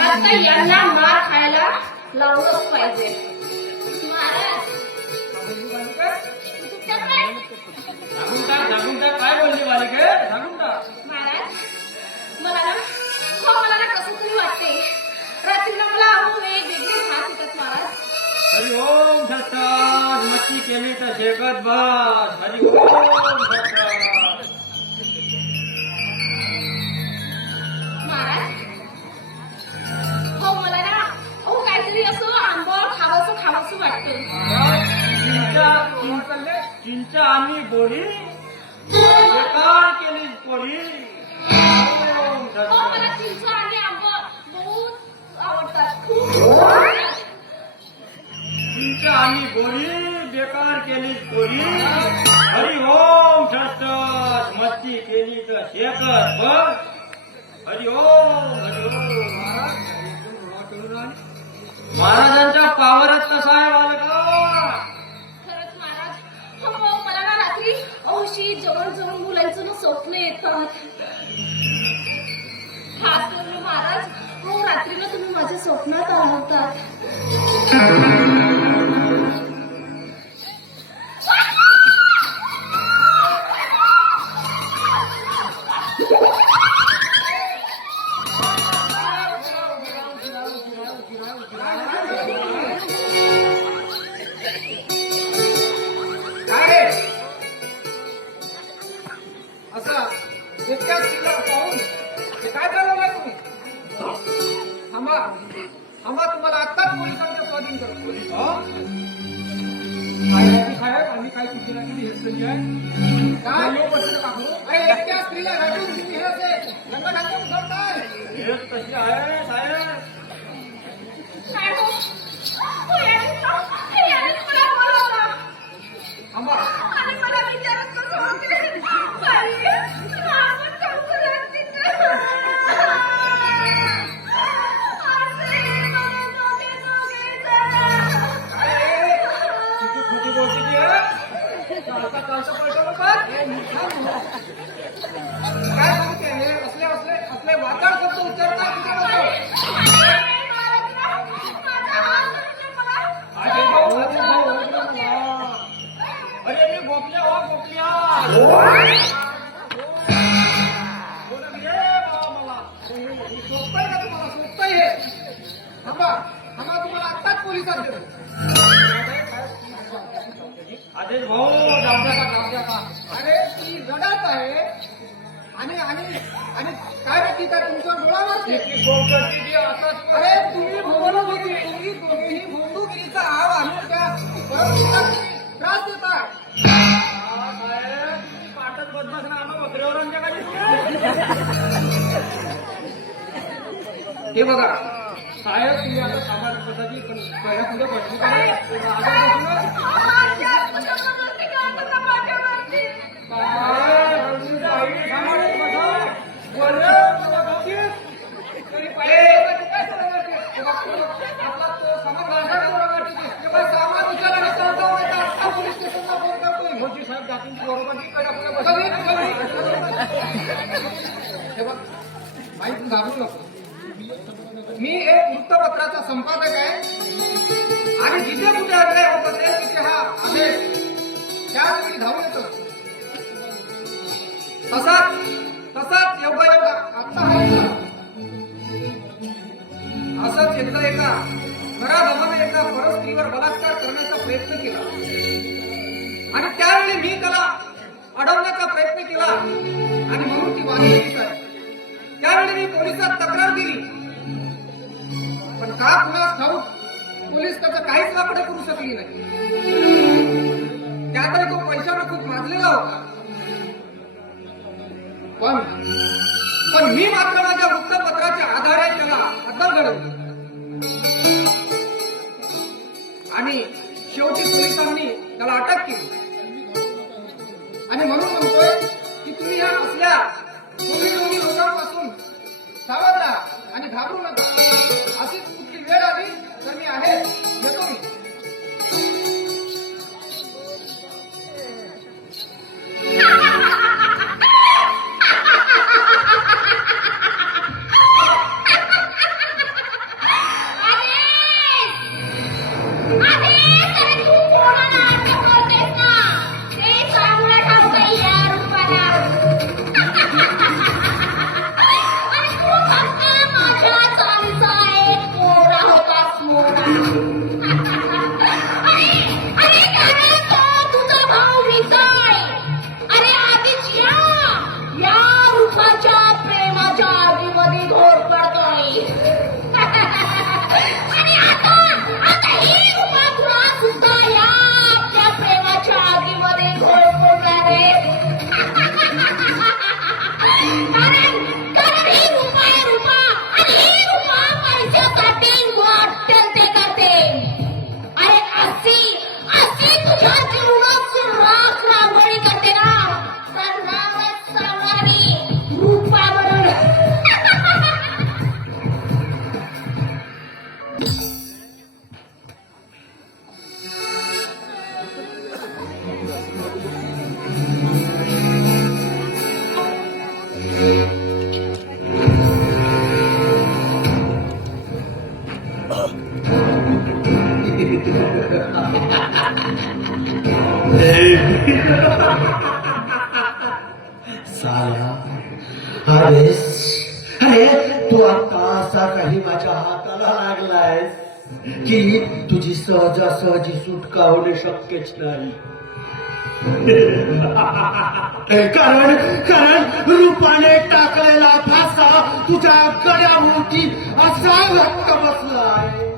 आता यांना मार खायला लावलंच पाहिजे. महाराज तुमच्या काय सांगून टाक काय बोलली बालिके सांगून टाक. महाराज मला ना कसं तरी वाटते. रात्रीला मला अहो एक वेगळी भास येतात महाराज. हरी ओम सत्तार मच्छी केली तर शेकत बस. हरी ओम सत्तार. महाराज हो मला ना अहो काहीतरी असं आंबट खावंसं वाटतं. चिंचा आणि गोळी बेकार केली पोळी. ओम हो सत्तार. मला चिंच आणि आंबट बहुत आवडतात. खूप आवडतात. चिंचा आणि गोळी बेकार केली पोळी. हरी ओम सत्तार मच्छी केली तर शेकत बस. हरी ओम हरी ओम. महाराजांचा पावरच कसा आहे बालका. खरंच महाराज हो मला ना रात्री अवशी जवळ मुलांचं ना स्वप्न येतात. खास करून महाराज हो रात्रीला तुम्ही माझ्या स्वप्नात आहोतात. असं इतक्याच तिला पाहून हे काय चालवलंय तुम्ही? थांबा तुम्हाला आत्ताच पोलिसांच्या स्वाधीन करतो. किती हेरसली आहे काय लोक बसले का करू? अरे एकट्या स्त्रीला भेटून किती हे असे रंग ढाकून सोडताय. हे कशी आहे साहेब? काय हो? हो, याने मला बोलवलं. थांबा. आणि मला विचारत कसं होते? बाई, आपण कसं राहते तर? असे मला दोघे जण. किती खोटी बोलते ती, हं? चालता चालता पळतो का? काय सांगते हे असले असले असले वाताळ शब्द उच्चारतात किती लोक? अरे मी गोपल्या हो गोपल्या. बोला रे बाबा मला. सोपतंय का तुम्हाला सोपतंय हे? थांबा थांबा तुम्हाला आत्ताच पोलिसात देतो. आदेश भाऊ जाऊ द्या का? अरे ती रडत आहे आणि आणि आणि काय माहिती काय तुमच्यावर डोळा मारते. किती गोष्ट ती असं अरे तुम्ही भोवणं होती तुम्ही दोघेही भोंदूगिरीचा आव आणून त्या परस्पराला त्रास देता. साहेब पाठच बदमाश ना आम्हा बकऱ्यावर आमच्या हे बघा साहेब तुम्ही आता सामान स्वतःची पण पहिल्या पुढे बसली साहेब जातील बरोबर माहिती घाबरू नको. मी एक वृत्तपत्राचा संपादक आहे आणि जिथे कुठे अन्याय होत असेल तिथे हा आदेश त्याच मी धावून येतो. तसाच योगा आता असंच एका घराघराने एका परस्त्रीवर बलात्कार करण्याचा प्रयत्न केला आणि त्यावेळी मी त्याला अडवण्याचा प्रयत्न केला आणि म्हणून ती वाचली आहे. त्यावेळी मी पोलिसात तक्रार दिली पण का कुणास ठाऊक पोलीस त्याचं काहीच वाकडं करू शकली नाही. त्यातही तो पैशाने खूप माजलेला होता. पण मी मात्र माझ्या वृत्तपत्राच्या आधारे त्याला अद्दल घडवली आणि शेवटी पोलिसांनी त्याला अटक केली. आणि म्हणून म्हणतोय की तुम्ही या असल्या दोन्ही लोकांपासून सावध राहा आणि घाबरू नका. अशीच कुठली वेळ आली तर मी आहे येतो मी. साला अरे तू आता असा काही माझ्या हाताला लागलायस की तुझी सहजासहजी सुटका होणे शक्यच नाही. कारण रूपाने टाकलेला फासा तुझ्या गळ्याभोवती असा घट्ट बसलाय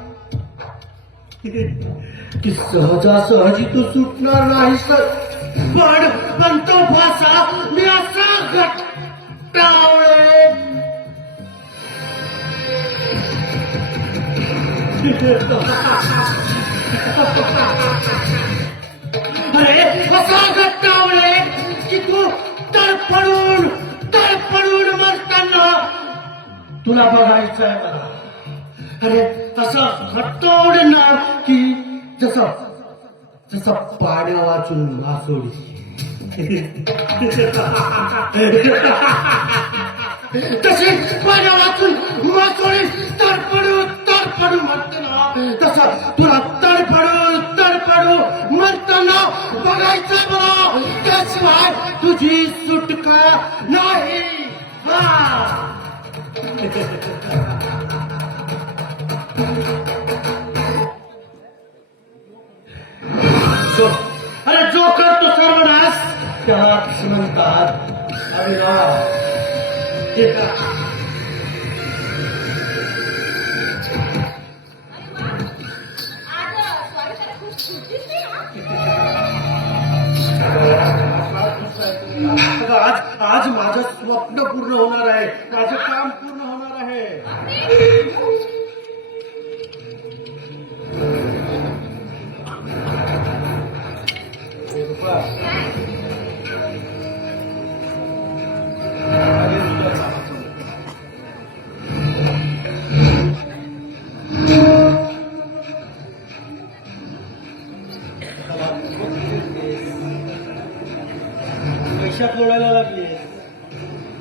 की सहजासहजी तू सुटणार नाही. पण तो फासा मी असा घट्टावळे अरे असा घट्टावळे की तू तडफडून मरताना तुला बघायचं आहे मला. अरे तसा घट्ट आवडणार की जसा पाण्या वाचून मासोडी तशी पाण्या वाचून मासोडी तडफडू म्हणते ना तसा तुला तडफडू म्हणताना बघायचं मला. त्याशिवाय तुझी सुटका नाही. हा अरे जो करतो सर्वनाश त्यालाच म्हणतात अविनाश. आज स्वागताला खूप खुश दिसते हा. आज माझं स्वप्न पूर्ण होणार आहे. माझं काम पूर्ण होणार आहे. पैशात लोळायला लागली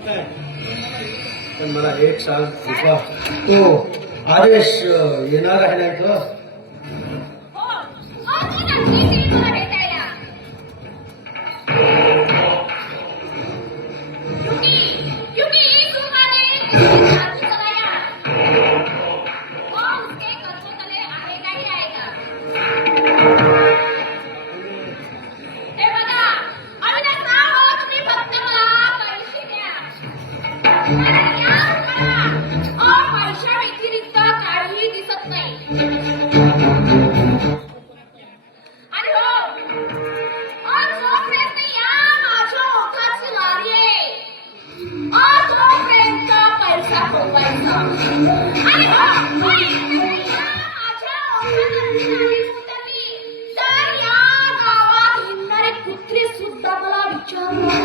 काय? पण मला एक सांग कृपा, तो आदेश येणार आहे नाही का? हो ती नक्कीच येईल मला भेटायला. क्योंकि तुम आने चला या. और उसके कदमों तले आएगा ही आएगा. हे बघा, अविनाश राव, तुम्ही फक्त मला पैसे द्या. आणि या लोकांना पैशा व्यतिरिक्त काहीही दिसत नाही. आणि हो, जोपर्यंत या माझ्या ओठाची वारी आहे, तोपर्यंत पैसा कमवायचा. आणि हो, या माझ्या ओठावरची नाणी उतरली, तर या गावात हिंडणारे कुत्रे सुद्धा मला विचारणार.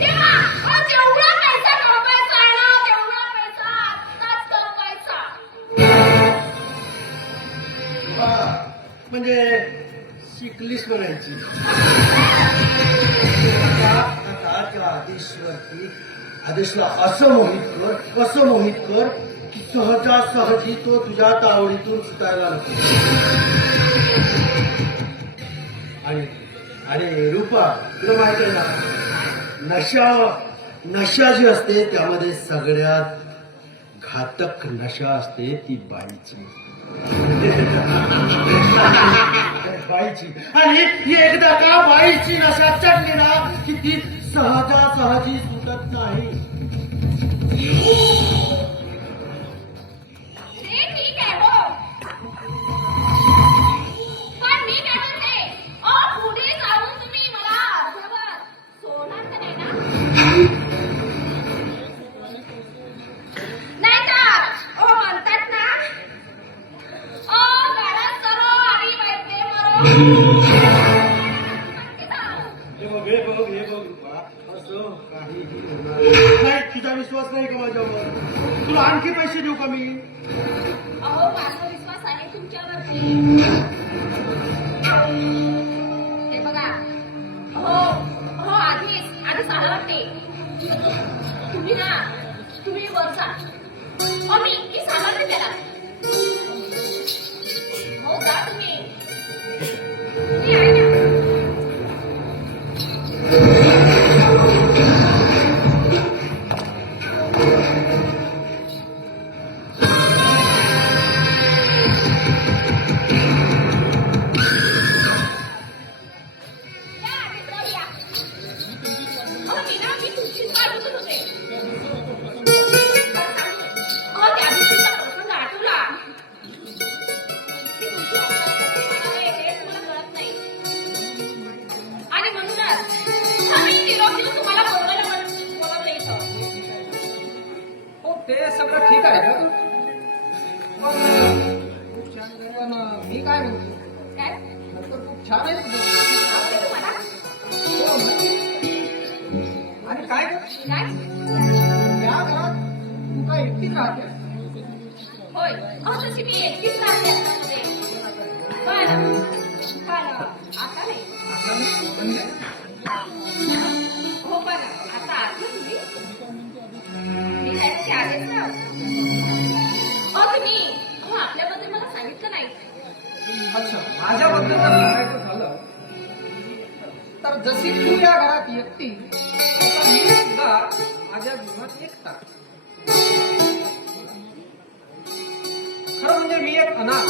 तेव्हा जेवढा पैसा कमवायचा आहे ना, तेवढा पैसा आत्ताच कमवायचा. म्हणजे शिकलीस म्हणायची. आदेशला असं मोहित कर की सहजासहजी तो तुझ्या तावडीतून सुटायला नको. आणि रूपा, तुला माहिती आहे ना, नशा जी असते त्यामध्ये सगळ्यात घातक नशा असते ती बाईची. आणि एकदा का बाईची नशा चढली ना की ती सहजासहजी सुटत नाही. ते ठीक आहे हो, पण मी काय म्हणते, पुढे जाऊन तुम्ही मला अर्धवट सोडणार तर नाही ना? नाही तर म्हणतात ना, गाडा सरो आणि वैद्य मरो. हे बघ रूपा, असं काहीही होणार नाही. तुझा विश्वास नाही का माझ्यावर? तुला आणखी पैसे देऊ का मी? माझा विश्वास आहे तुमच्यावरती. हे बघा, आधी सांगा वाटते तुम्ही वर जा. मी सांगा त्याला. हो जा तुम्ही. मी आहे ना. मी तुमचीच वाट बघत होते. त्या दिवशीचा प्रसंग आठवला सगळं ठीक आहे का पण मी काय म्हणतो काय तर खूप छान आहे तुझं. आवडलं तुम्हाला हो, नक्की. आणि काय ग? काय या घरात तू काय एकटीच राहते होय तशी मी एकटीच राहते आतामध्ये पण आता नाही आता म्हणजे हो पण आता आले तुम्ही मी काय तशी आलेच ना तुम्ही आपल्याबद्दल मला सांगितलं नाही अच्छा माझ्याबद्दल जर सांगायचं झालं तर जशी तू या घरात एकटी तसा मी सुद्धा माझ्या जीवनात एकटा खरं म्हणजे मी एक अनाथ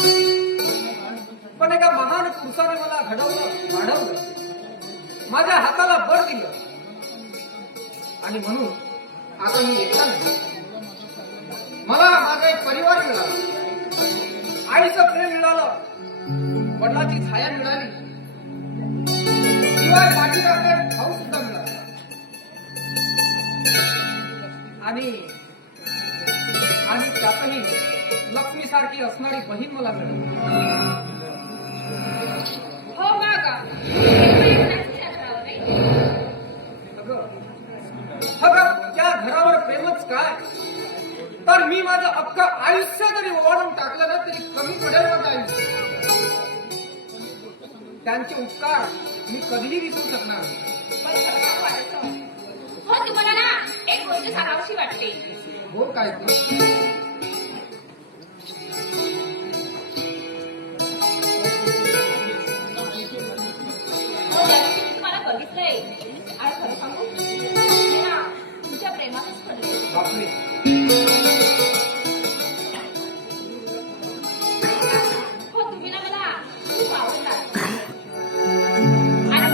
पण एका महान पुरुषाने मला घडवलं वाढवलं माझ्या हाताला बळ दिलं आणि म्हणून आता मी एकटा नाही मला माझा एक परिवार मिळाला आईचं प्रेम मिळालं वडिलाची छाया मिळाली शिवाय पाठीराखा भाऊ सुद्धा मिळाला आणि त्यातही लक्ष्मी सारखी असणारी बहीण मला मिळाली हो मागा नाही अगं त्या घरावर प्रेमच काय तर मी माझं अख्खं आयुष्य जरी ओवाळून टाकलं ना तरी कमी पडेल माझं आयुष्य त्यांचे उपकार मी कधीही विसरू शकणार नाही. पण खरं सांगू वाटायचं. हो तुम्हाला ना एक गोष्ट सांगावीशी वाटते हो काय ते? हो त्या दिवशी मी तुम्हाला बघितलंय आणि खरं सांगू मी ना तुमच्या प्रेमातच पडले बापरे हो तुम्ही ना मला खूप आवडतात आणि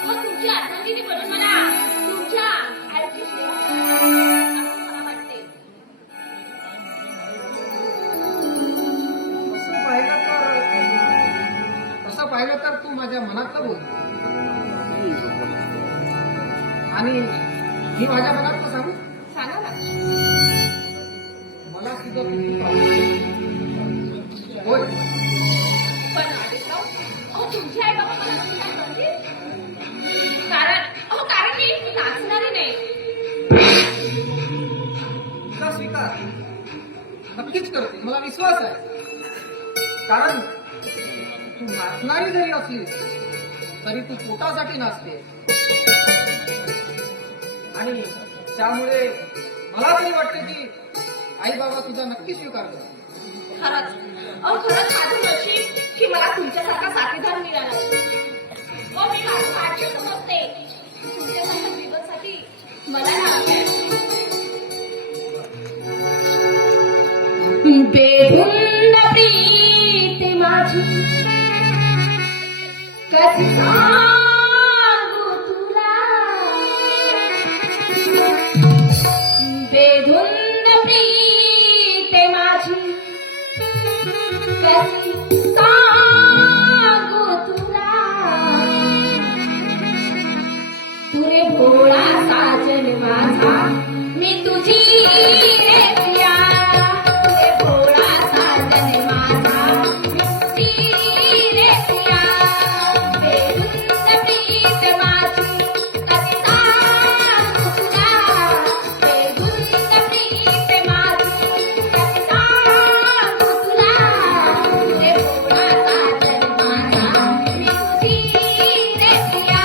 हो तुमची आठवण दिली म्हणून मला तुमच्या आईची सेवा करावी असं मला वाटते तसं पाहिलं तर तू माझ्या मनातलं बोल आणि मी माझ्या मनातलं सांगू सांगा ना मला सुद्धा तू खूप आवडते. होय पण आदित्यराव, अहो तुमची आई बाबा मला नक्की काय म्हणतील? कारण मी नाचणारी नाही तुझा स्वीकार नक्कीच करते मला विश्वास आहे कारण तू नाचणारी जरी असली तरी तू पोटासाठी नाचते आणि त्यामुळे मला तरी वाटते की आई बाबा तुझा नक्की स्वीकार करते खरंच माझं नशीब की मला तुमच्यासारखा साथीदार मिळाला मी माझं भाग्य समजते तुमच्यासारख्या जीवनसाठी मला ना बेधुंद प्रीत माझी कशी सांगू तुला बेधुंद प्रीत माझी कशी सांगू तुला तुरे भोळा साजन माझा मी तुझी रे प्रिया तुरे भोळा साजन माझा मी तुझी रे प्रिया बेधुंद प्रीत माझी कशी सांगू तुला बेधुंद प्रीत माझी कशी सांगू तुला तुरे भोळा साजन माझा मी तुझी रे प्रिया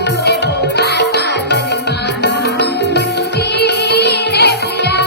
तुरे भोळा साजन माझा मी तुझी रे प्रिया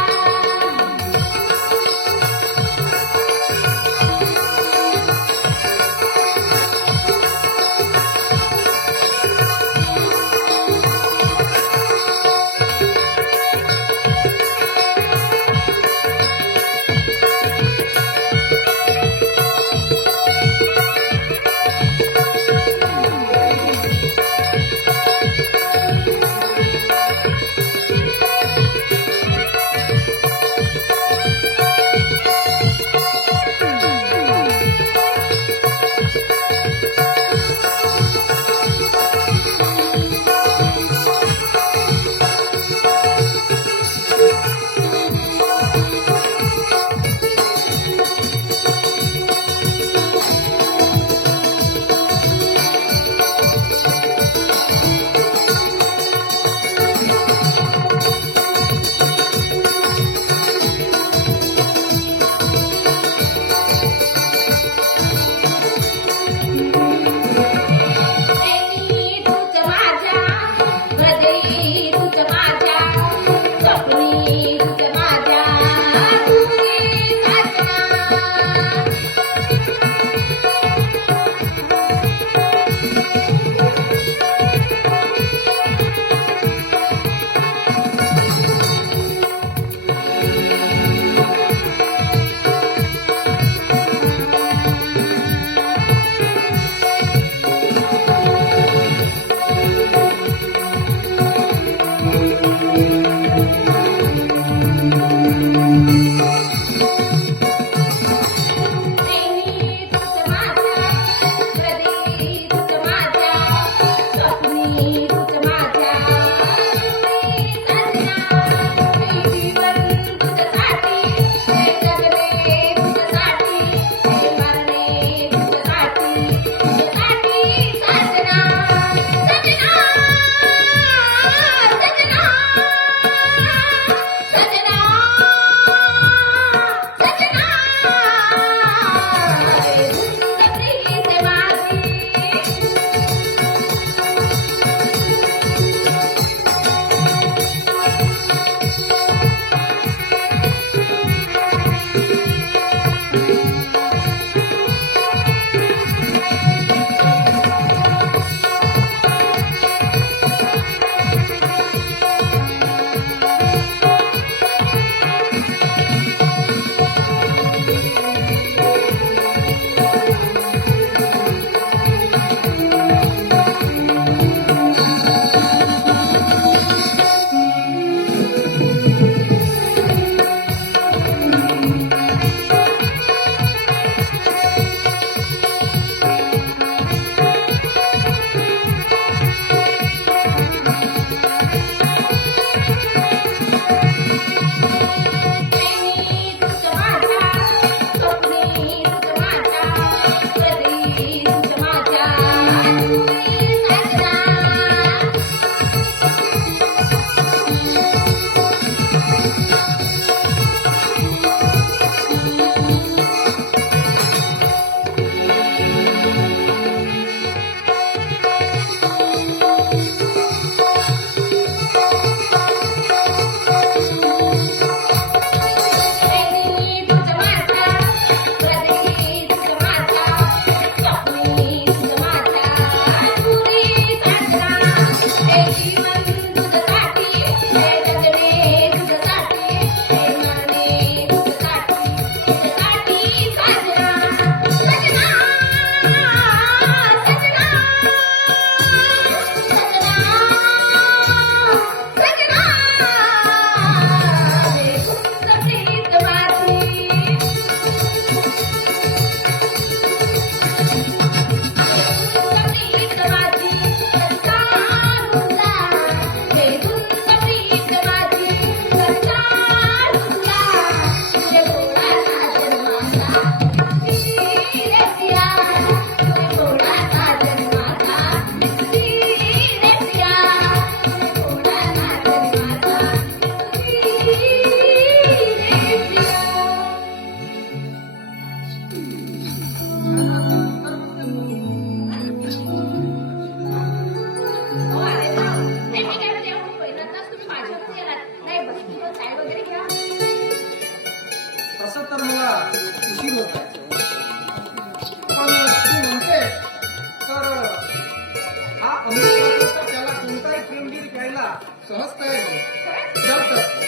सहज तयार आहे. चल तर.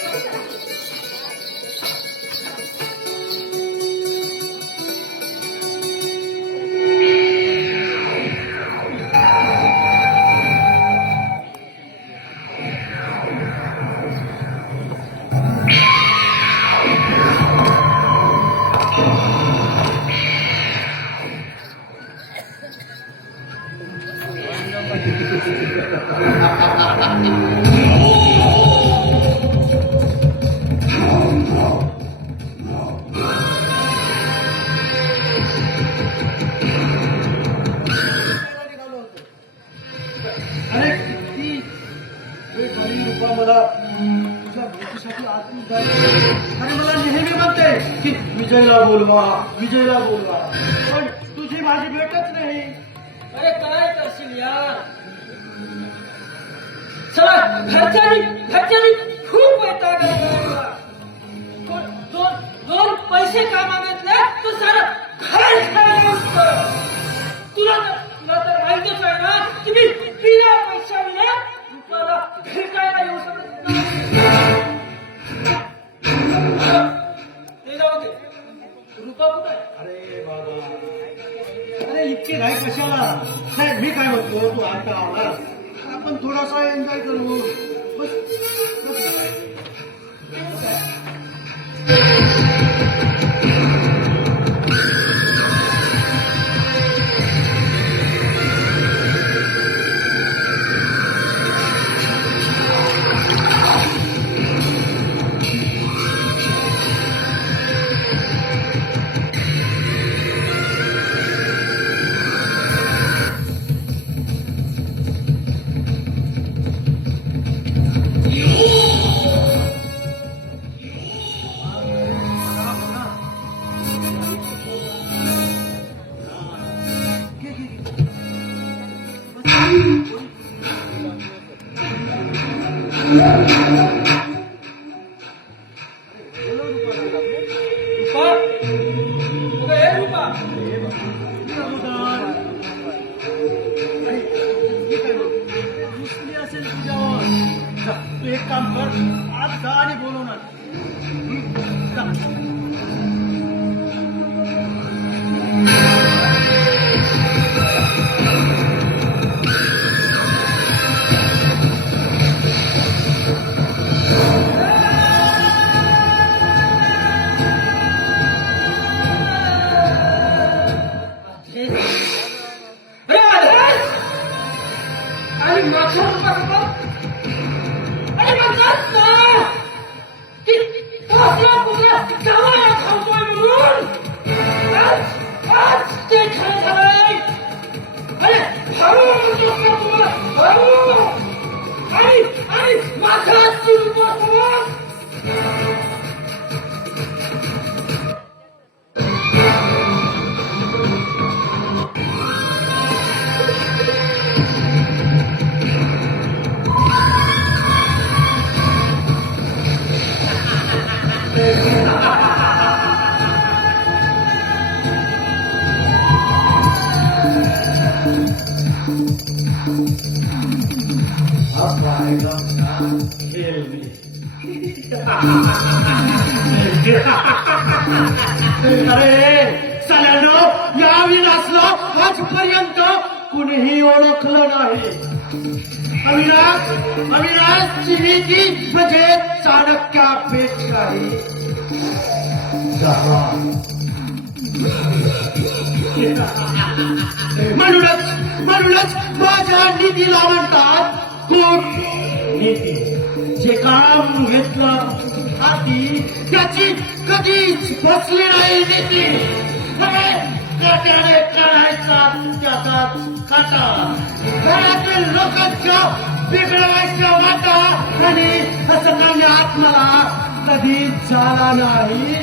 अरे किती वेळ झाली रूपा मला तुझ्या भेटीसाठी आतून जायची. आणि मला नेहमी म्हणते की विजयला बोलवा, विजयला बोलवा, पण तुझी माझी भेटच नाही. अरे काय करशील यार. चला घरच्यांनी खूप वैताग आला. दोन पैसे का मागितले तू सारं घर खायला. तुला तर माहितीच आहे ना की मी बिना पैशाविना रुपाला भेटायला येऊ शकत नाही. ते जाऊ दे. रुपा कुठे आहे? अरे बाबा, अरे इतकी घाई कशाला. साहेब मी काय म्हणतो, तू आता आला आपण थोडासा एन्जॉय करू. बस रुपा कुठे आहे रुपा? असेल तुझ्यावर. तू एक काम कर, आज जा आणि बोलवणार. आणि माझ्या रुपा अरे म्हणतात ना की कुठल्या गावाला खावतोय म्हणून. आज ते खरं झालंय. अरे भाऊ म्हणतो का तुम्हाला भाऊ. आणि माझा रुपा अरे सगळ्यांना या विलासला आजपर्यंत कुणीही ओळखलं नाही. अविनाश चिनीची म्हणजे चाणक्यापेक्षाही म्हणूनच माझ्या नीतीला म्हणतात कूटनीती. जे काम घेतलं हाती त्याची कधीच बसली नाही नीती. काट्याने काढायचा त्याचाच काटा. घरातील लोकांच्या बिघडवायच्या वाटा आणि असं करण्यात मला कधीच झाला नाही.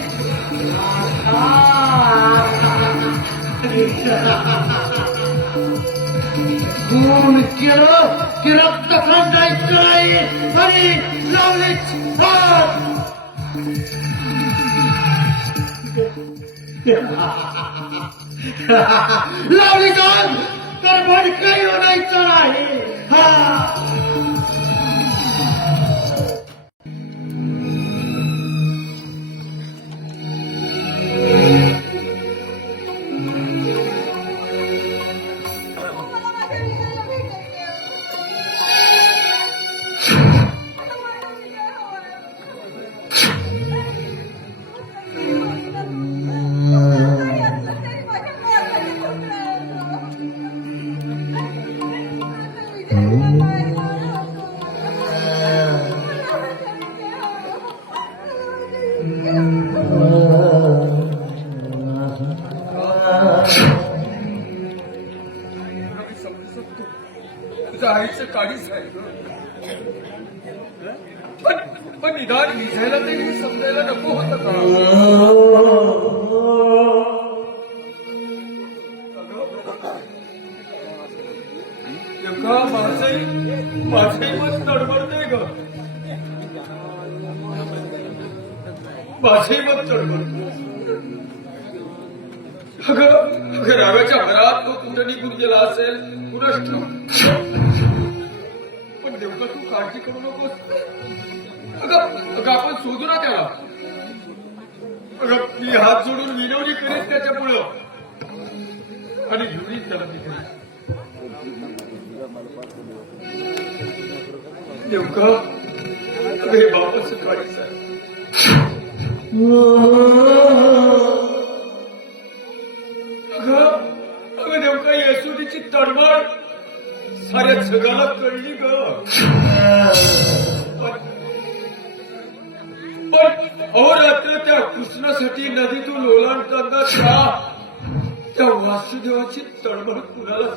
खून केलं की रक्त खंडायचं नाही आणि लावलीच हात. लावली जाऊन तर भडकही होण्याचं नाही. तुझ्या आईचं काळीच आहे ग. पण निदान विजायला तरी समजायला नको होतं का? अगं, माझंही मत तडमडतंय ग. माझंही मत तडमडतंय. अगं रागाच्या भरात तो कुठं निघून गेला असेल कुणाच ठाऊक. पण देवका तू काळजी करू नकोस. अगं आपण शोधू ना त्याला. अगं मी हात जोडून विनवणी करीत त्याच्यामुळं आणि घेऊन त्याला तिकडे. देवका हे बापच काळीच आहे. अगं नेमका येसुडीची तडमड साऱ्या जगाला कळली ग. पण अहोरात्र त्या कृष्णासाठी नदीतून ओलांडताना त्या वासुदेवाची तडमड कुणाला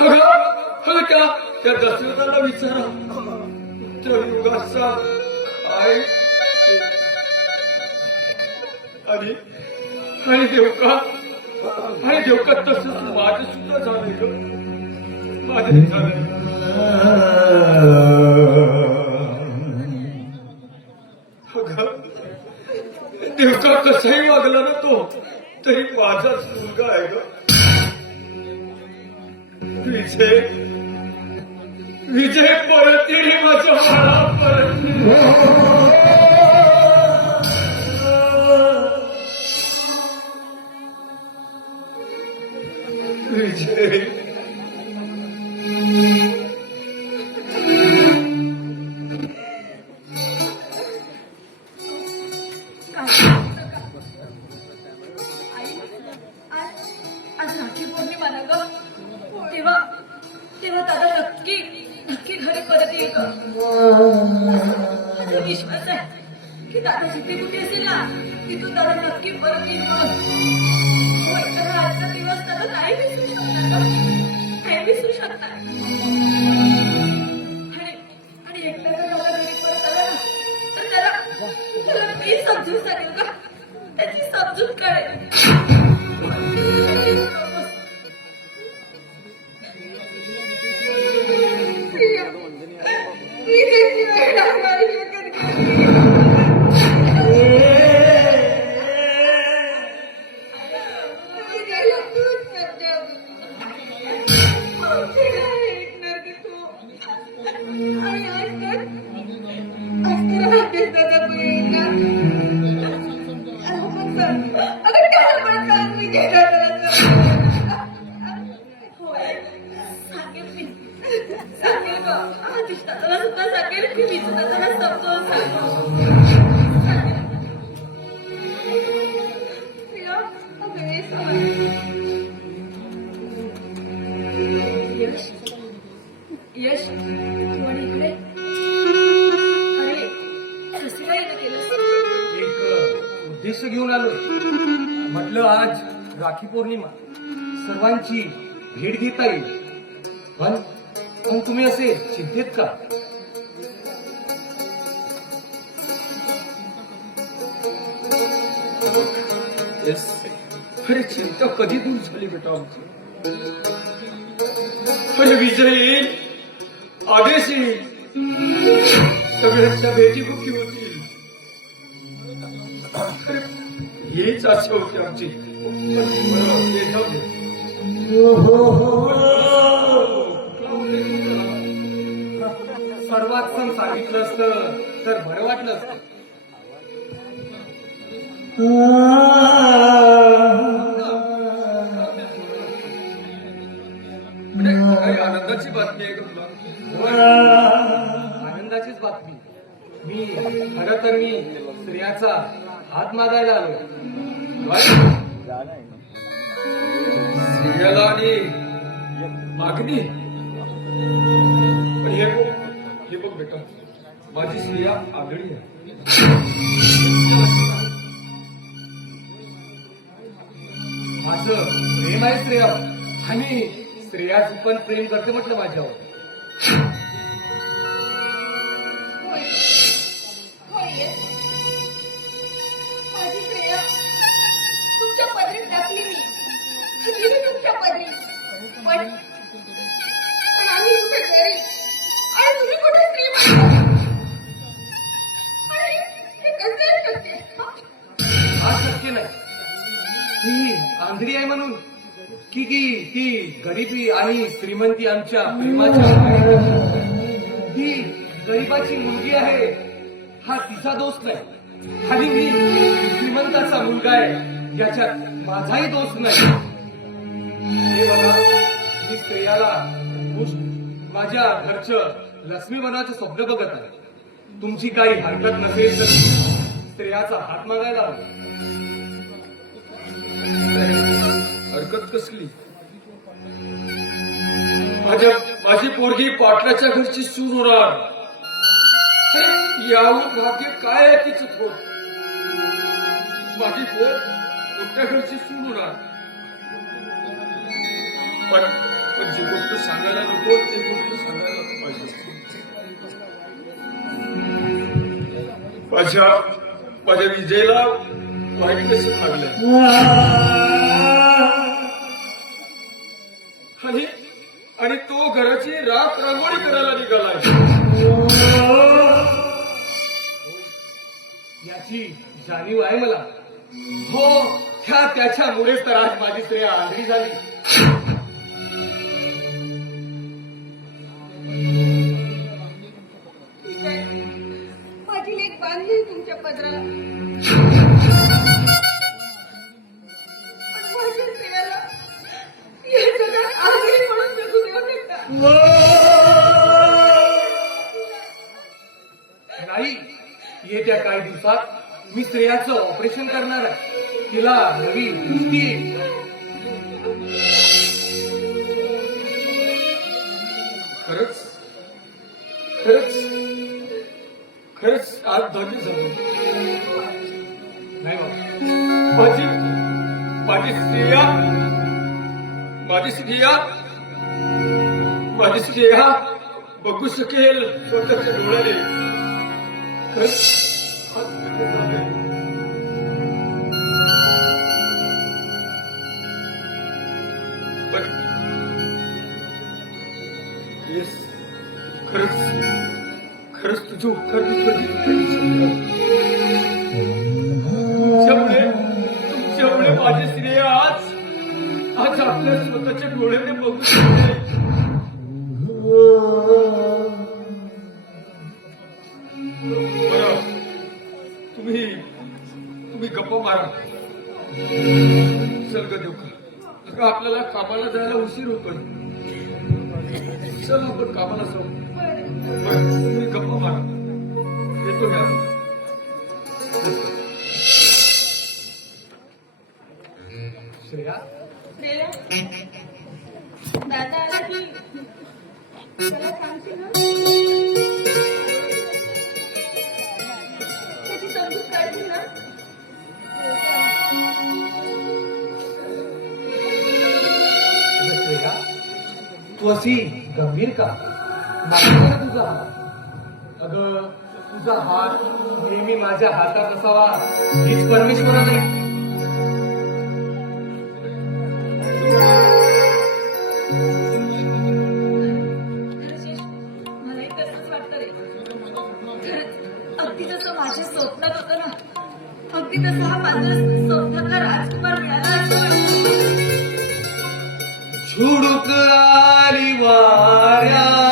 अगं त्या दशरथाला विचारा. त्या युगाचा काय आणि देवका तसंच माझं सुद्धा झालंय ग. माझं झालंय. देवका कसाही वागला ना तो तरी माझाच मुलगा आहे ग. विजय परत येईल माझ्या मला परत विजय. आज राखी पौर्णिमा ना ग. तेव्हा दादा नक्की घरी परत येईल ग. माझा विश्वास आहे की दादा जिथे कुठे असेल ना तिथून दादा नक्की परत येईल ग. आजचा दिवस दादा नाही विसरू शकणार. नाही विसरू शकणार. आणि एकदा जर दादा घरी परत आला ना तर त्याला मी समजून सांगेल का. त्याची समजून कळेल. यश कोण इकडे. अरे कसं काय केलंस. एक उद्देश घेऊन आलो. म्हटलं आज राखी पौर्णिमा सर्वांची भेट घेता येईल. पण तुम्ही असे चिंतेत का. अरे चिंता कधी दूर झाली बेटा आमची. पण विजय येईल. आदेश येईल. सगळ्यांच्या भेटीमुखी होतील. हीच आशा होती आमची. सर्वात सण सांगितलं असतं तर बरं वाटलं असतं. आनंदाची बातमी आहे का. आनंदाचीच बातमी. खरं तर मी स्त्रियाचा हात मागायला आलो. स्त्रियाला आणि मागणी. पण हे बघ बेटा माझी स्त्रिया आगळी आहे. माझं प्रेम आहे श्रेया आणि श्रेयाची पण प्रेम करते म्हटलं माझ्यावर. होय होय माझी श्रेया तुमच्या पदरीत टाकली मी दिली तुमच्या पदरी पण आम्ही कुठे घरी आणि तुम्ही कुठे श्रीमंत आणि हे कसं शक्य आहे? हा शक्य नाही. ती आंधळी आहे म्हणून की ती गरिबी आणि श्रीमंती आमच्या प्रेमाच्या ही गरिबाची मुलगी आहे हा तिचा दोष नाही आणि मी श्रीमंताचा मुलगा आहे याच्यात माझाही दोष नाही. हे बघा मी श्रेयाला माझ्या घरचं लक्ष्मी बनाचं स्वप्न बघत आहे. तुमची काही हरकत नसेल तर श्रेयाचा हात मागायला हवा. हरकत कसली? माझी पोरगी पाटलाच्या घरची सून होणार. अरे, यावर भाग्य काय आहे तिचं थोड? माझी पोर मोठ्या घरची सून होणार. पण जी गोष्ट सांगायला नको ती गोष्ट सांगायला पाहिजे. माझ्या विजयला वाईट कसं लागलं आणि तो घराची राख रांगोळी करायला निघालाय. याची जाणीव आहे मला. हो त्याच्यामुळेच तर आज माझी श्रेया आंधळी झाली. ठीक आहे माझी लेक बांधली तुमच्या पदराला पण माझ्या श्रेयाला या जगात आंधळी म्हणून जगू देऊ नका. नाही, येत्या काही दिवसात मी श्रेयाचं ऑपरेशन करणार आहे. तिला नवी दृष्टी येईल. खरंच खरंच खरंच आज धन्य झालं. नाही बाबा, माझी श्रेया बघू शकेल स्वतःच्या डोळ्याने. खरंच आज धन्य झालंय. येस, खरंच तुझं उपकार मी कधी करू शकतो. तुमच्यामुळे माझी श्रेया आज आपल्या स्वतःच्या डोळ्याने बघू शकते. बरं, तुम्ही गप्पा मारा. चल ग देऊ का, आपल्याला कामाला जायला उशीर होतोय. चल आपण कामाला जाऊ. तुम्ही गप्पा मारा, येतो मी आता. श्रेया, श्रेया दादा आला की त्याला सांगशील ना त्याची समजूत काढशील ना. श्रेया, तू अशी गंभीर का? माझ्या तुझा हात. अगं, तुझा हात नेहमी माझ्या हातात असावा हीच परमेश्वर नाही. मलाही तसंच वाटतं रे. खरंच अगदी जसं माझ्या स्वप्नात होतं ना अगदी तसं हा माझ्या स्वप्नातला राजकुमार मिळाला असं वाटतं. झुडूक आली वाऱ्याची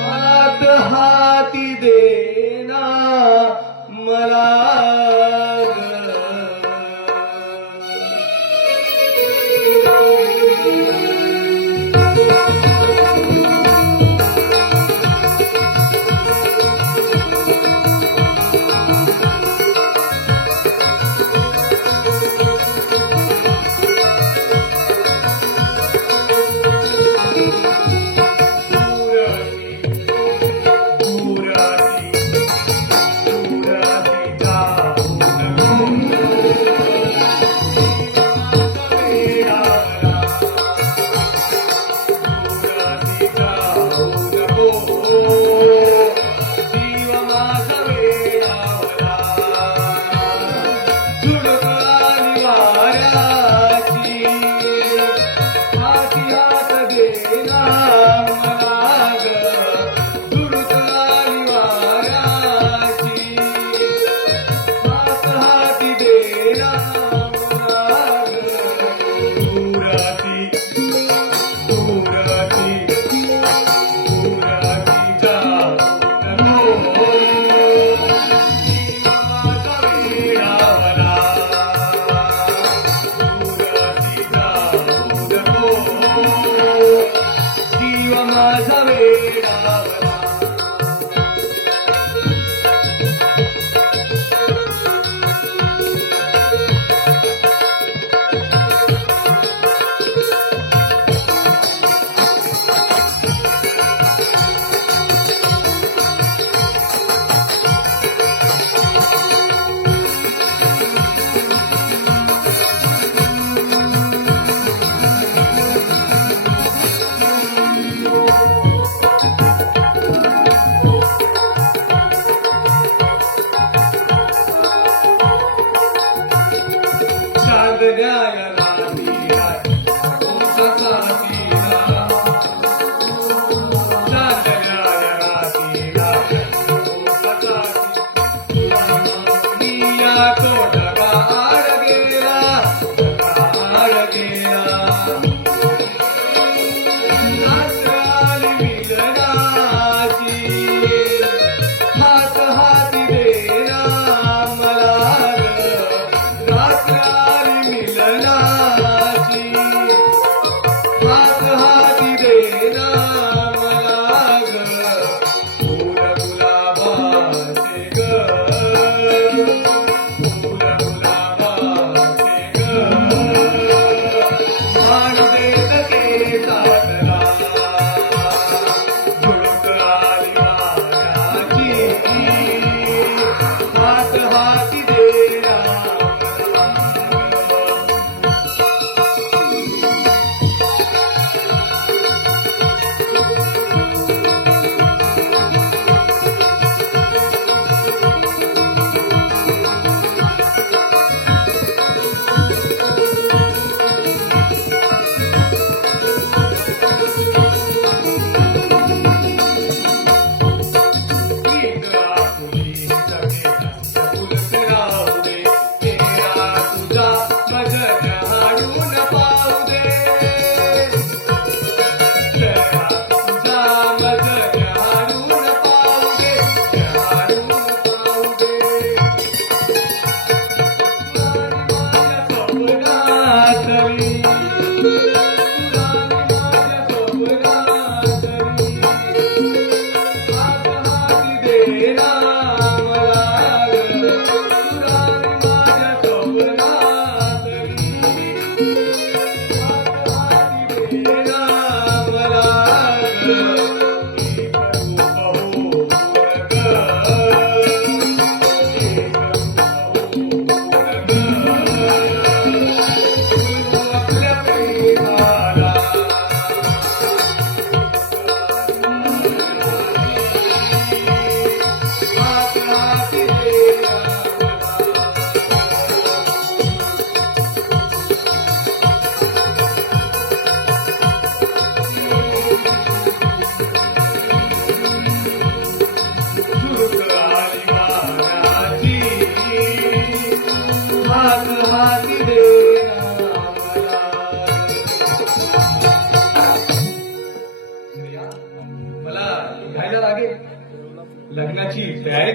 हात हाती देना मला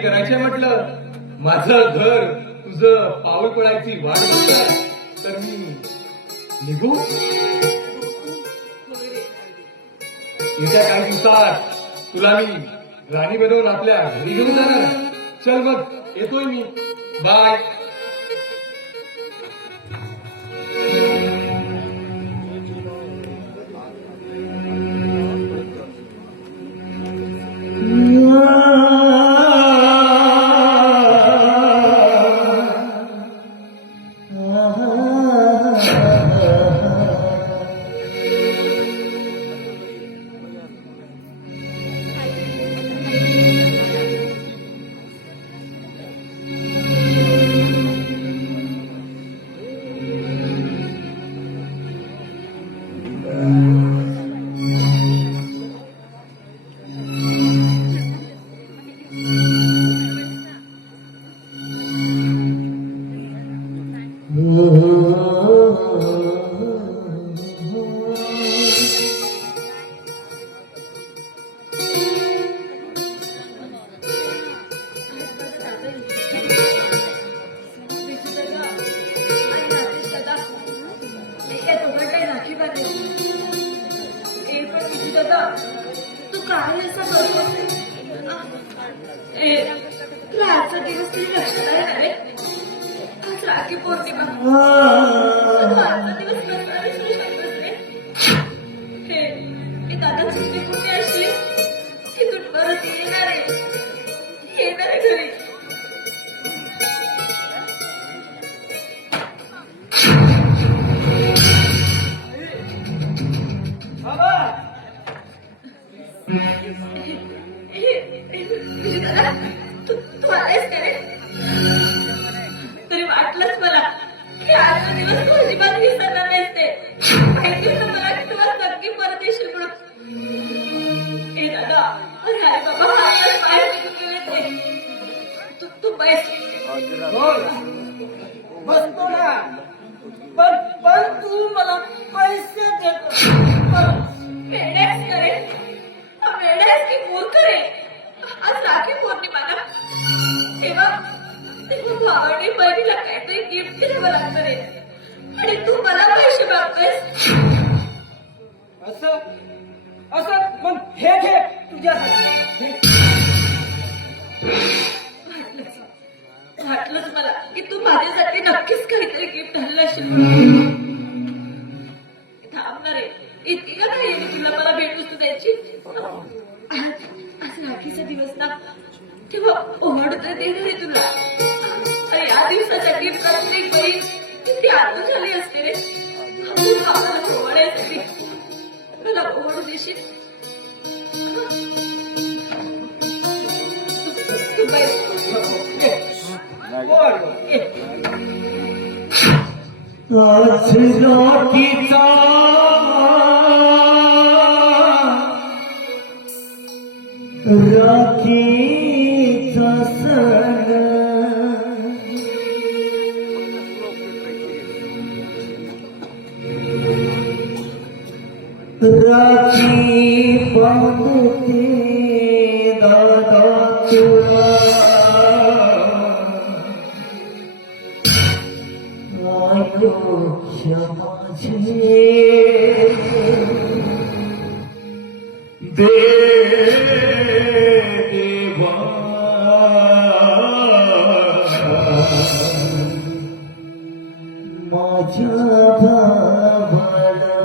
करायचंय म्हटलं, माझं घर तुझं पाऊल पडायची वाट बघताय, तर मी निघू. येत्या काही दिवसात तुला मी राणी बनवून आपल्या घरी घेऊन जाणार. चल मग येतोय मी. बाय. तू काय असं करतोस? तुला आजचा दिवस तरी लक्षात आला नव्हे? आज राखी पौर्णिमा. तू आजचा दिवस कसा विसरू शकतोस रे? हे दादा सुट्टी कुठे अशी तिथून परत येणार आहे घरी. तू आलायस का रे? तरी वाटलंच मला की आजचा दिवस तू अजिबात विसरणार नाहीस ते. माहिती होतं मला की तुला नक्की परत येशील म्हणून. ए दादा, अरे अरे बाबा, हातात बाहेर निघून गेले ते. तू पैसे बसतो ना, पण तू मला पैसे देतो. वेड्यास करे, वेड्यास की मूर्ख रे. आज राखी पौर्णिमा ना, तेव्हा भावाने बहिणीला काहीतरी गिफ्ट द्यावं लागतं रे. आणि तू मला पैसे मागतोयस. असं मग हे घे तुझ्यासाठी. वाटलंच मला की तू माझ्यासाठी नक्कीच काहीतरी गिफ्ट आणलं असेल म्हणून. थांबणार रे, इतकी का नाही मी तुला मला भेट वस्तू द्यायची. आज राखीचा दिवस ना, तेव्हा ओवाळता देणार आहे तुला. अरे या दिवसासाठी प्रत्येक बहीण किती आतूर झाली असते रे. मला ओवाळायसाठी मला ओवाळू देशील? तू आज राखीचा सण राखी बांधते दादा तुला आयुष्य माझे देवा माझ्या भावाला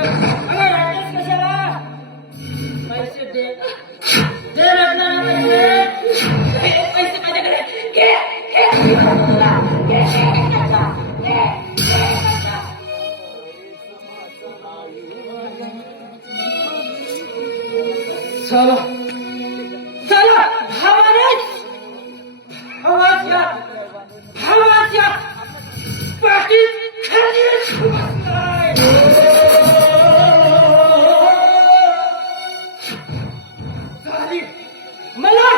अरे रडतेस कशाला? पैसे दे. दे रडणारा पैसे. पैसे माझ्याकडे घे घे तुला. घे चला चला भावानेच भावाच्या पाठीत खंजीर बसलाय. झाली मला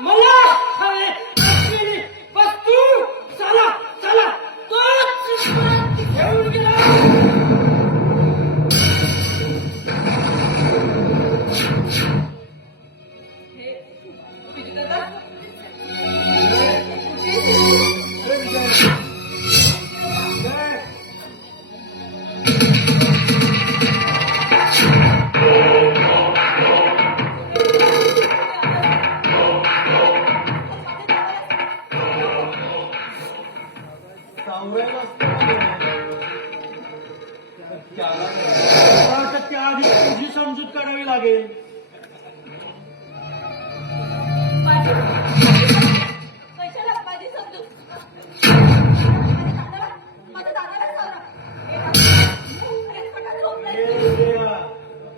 मला हवे असलेली वस्तू. चला चला तोच घेऊन गेला. त्याआधी तुझी समजूत करावी लागेल. पैशाला माझी समजूत. माझ्या दादाला सांगा.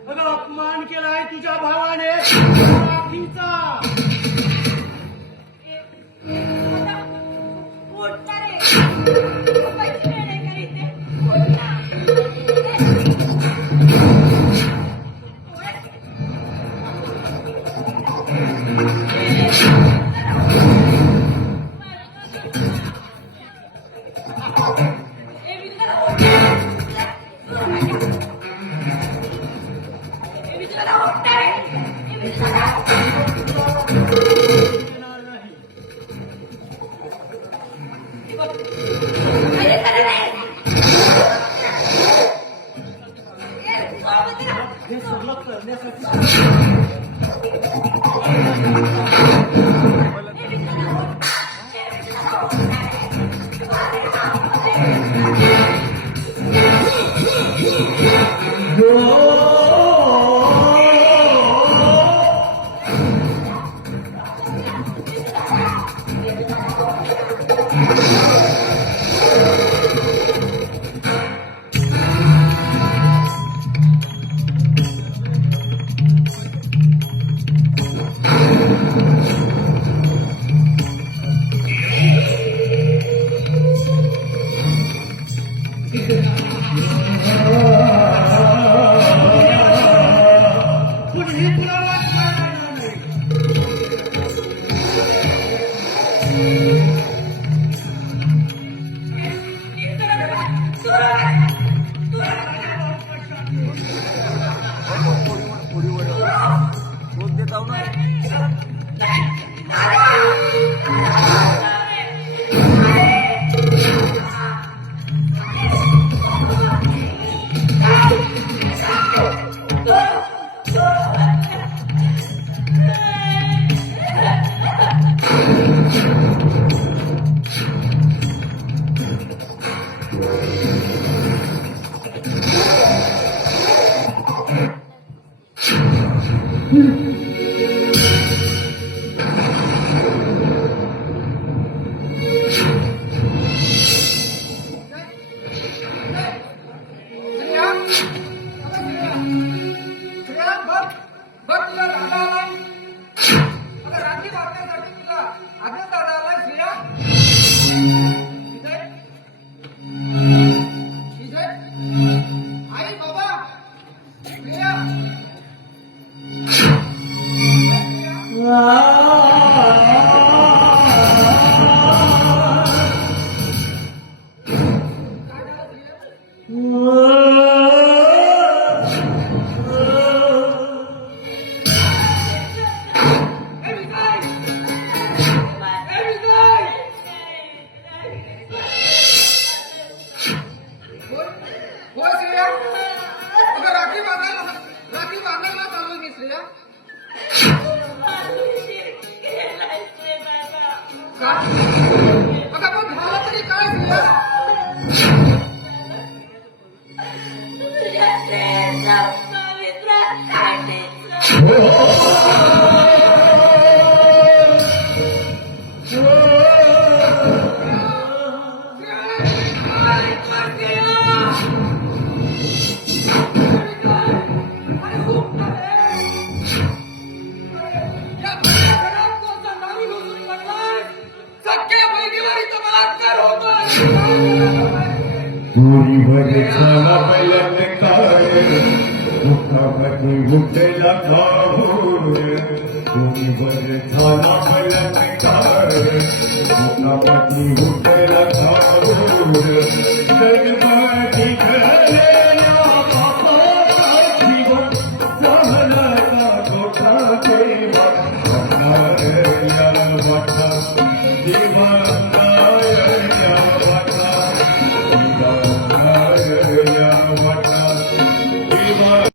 अगं अपमान केलाय तुझ्या भावाने राखीचा. पैसे मिळणार का इथे? हे सगळं करण्यासाठी कुणीही तुला वाचवायला येणार नाही. तुझ्या पवित्र काटेचं. सख्या बहिणीवर इथं बलात्कार होतोय. चोरीवर झाला बलात्कार, दुःखामध्ये उठला घाऊर. चोरीवर झाला बलात्कार, दुःखामध्ये उठला घाऊर. जन्माची घडलेल्या पापाचा जीवन झाला का धोका.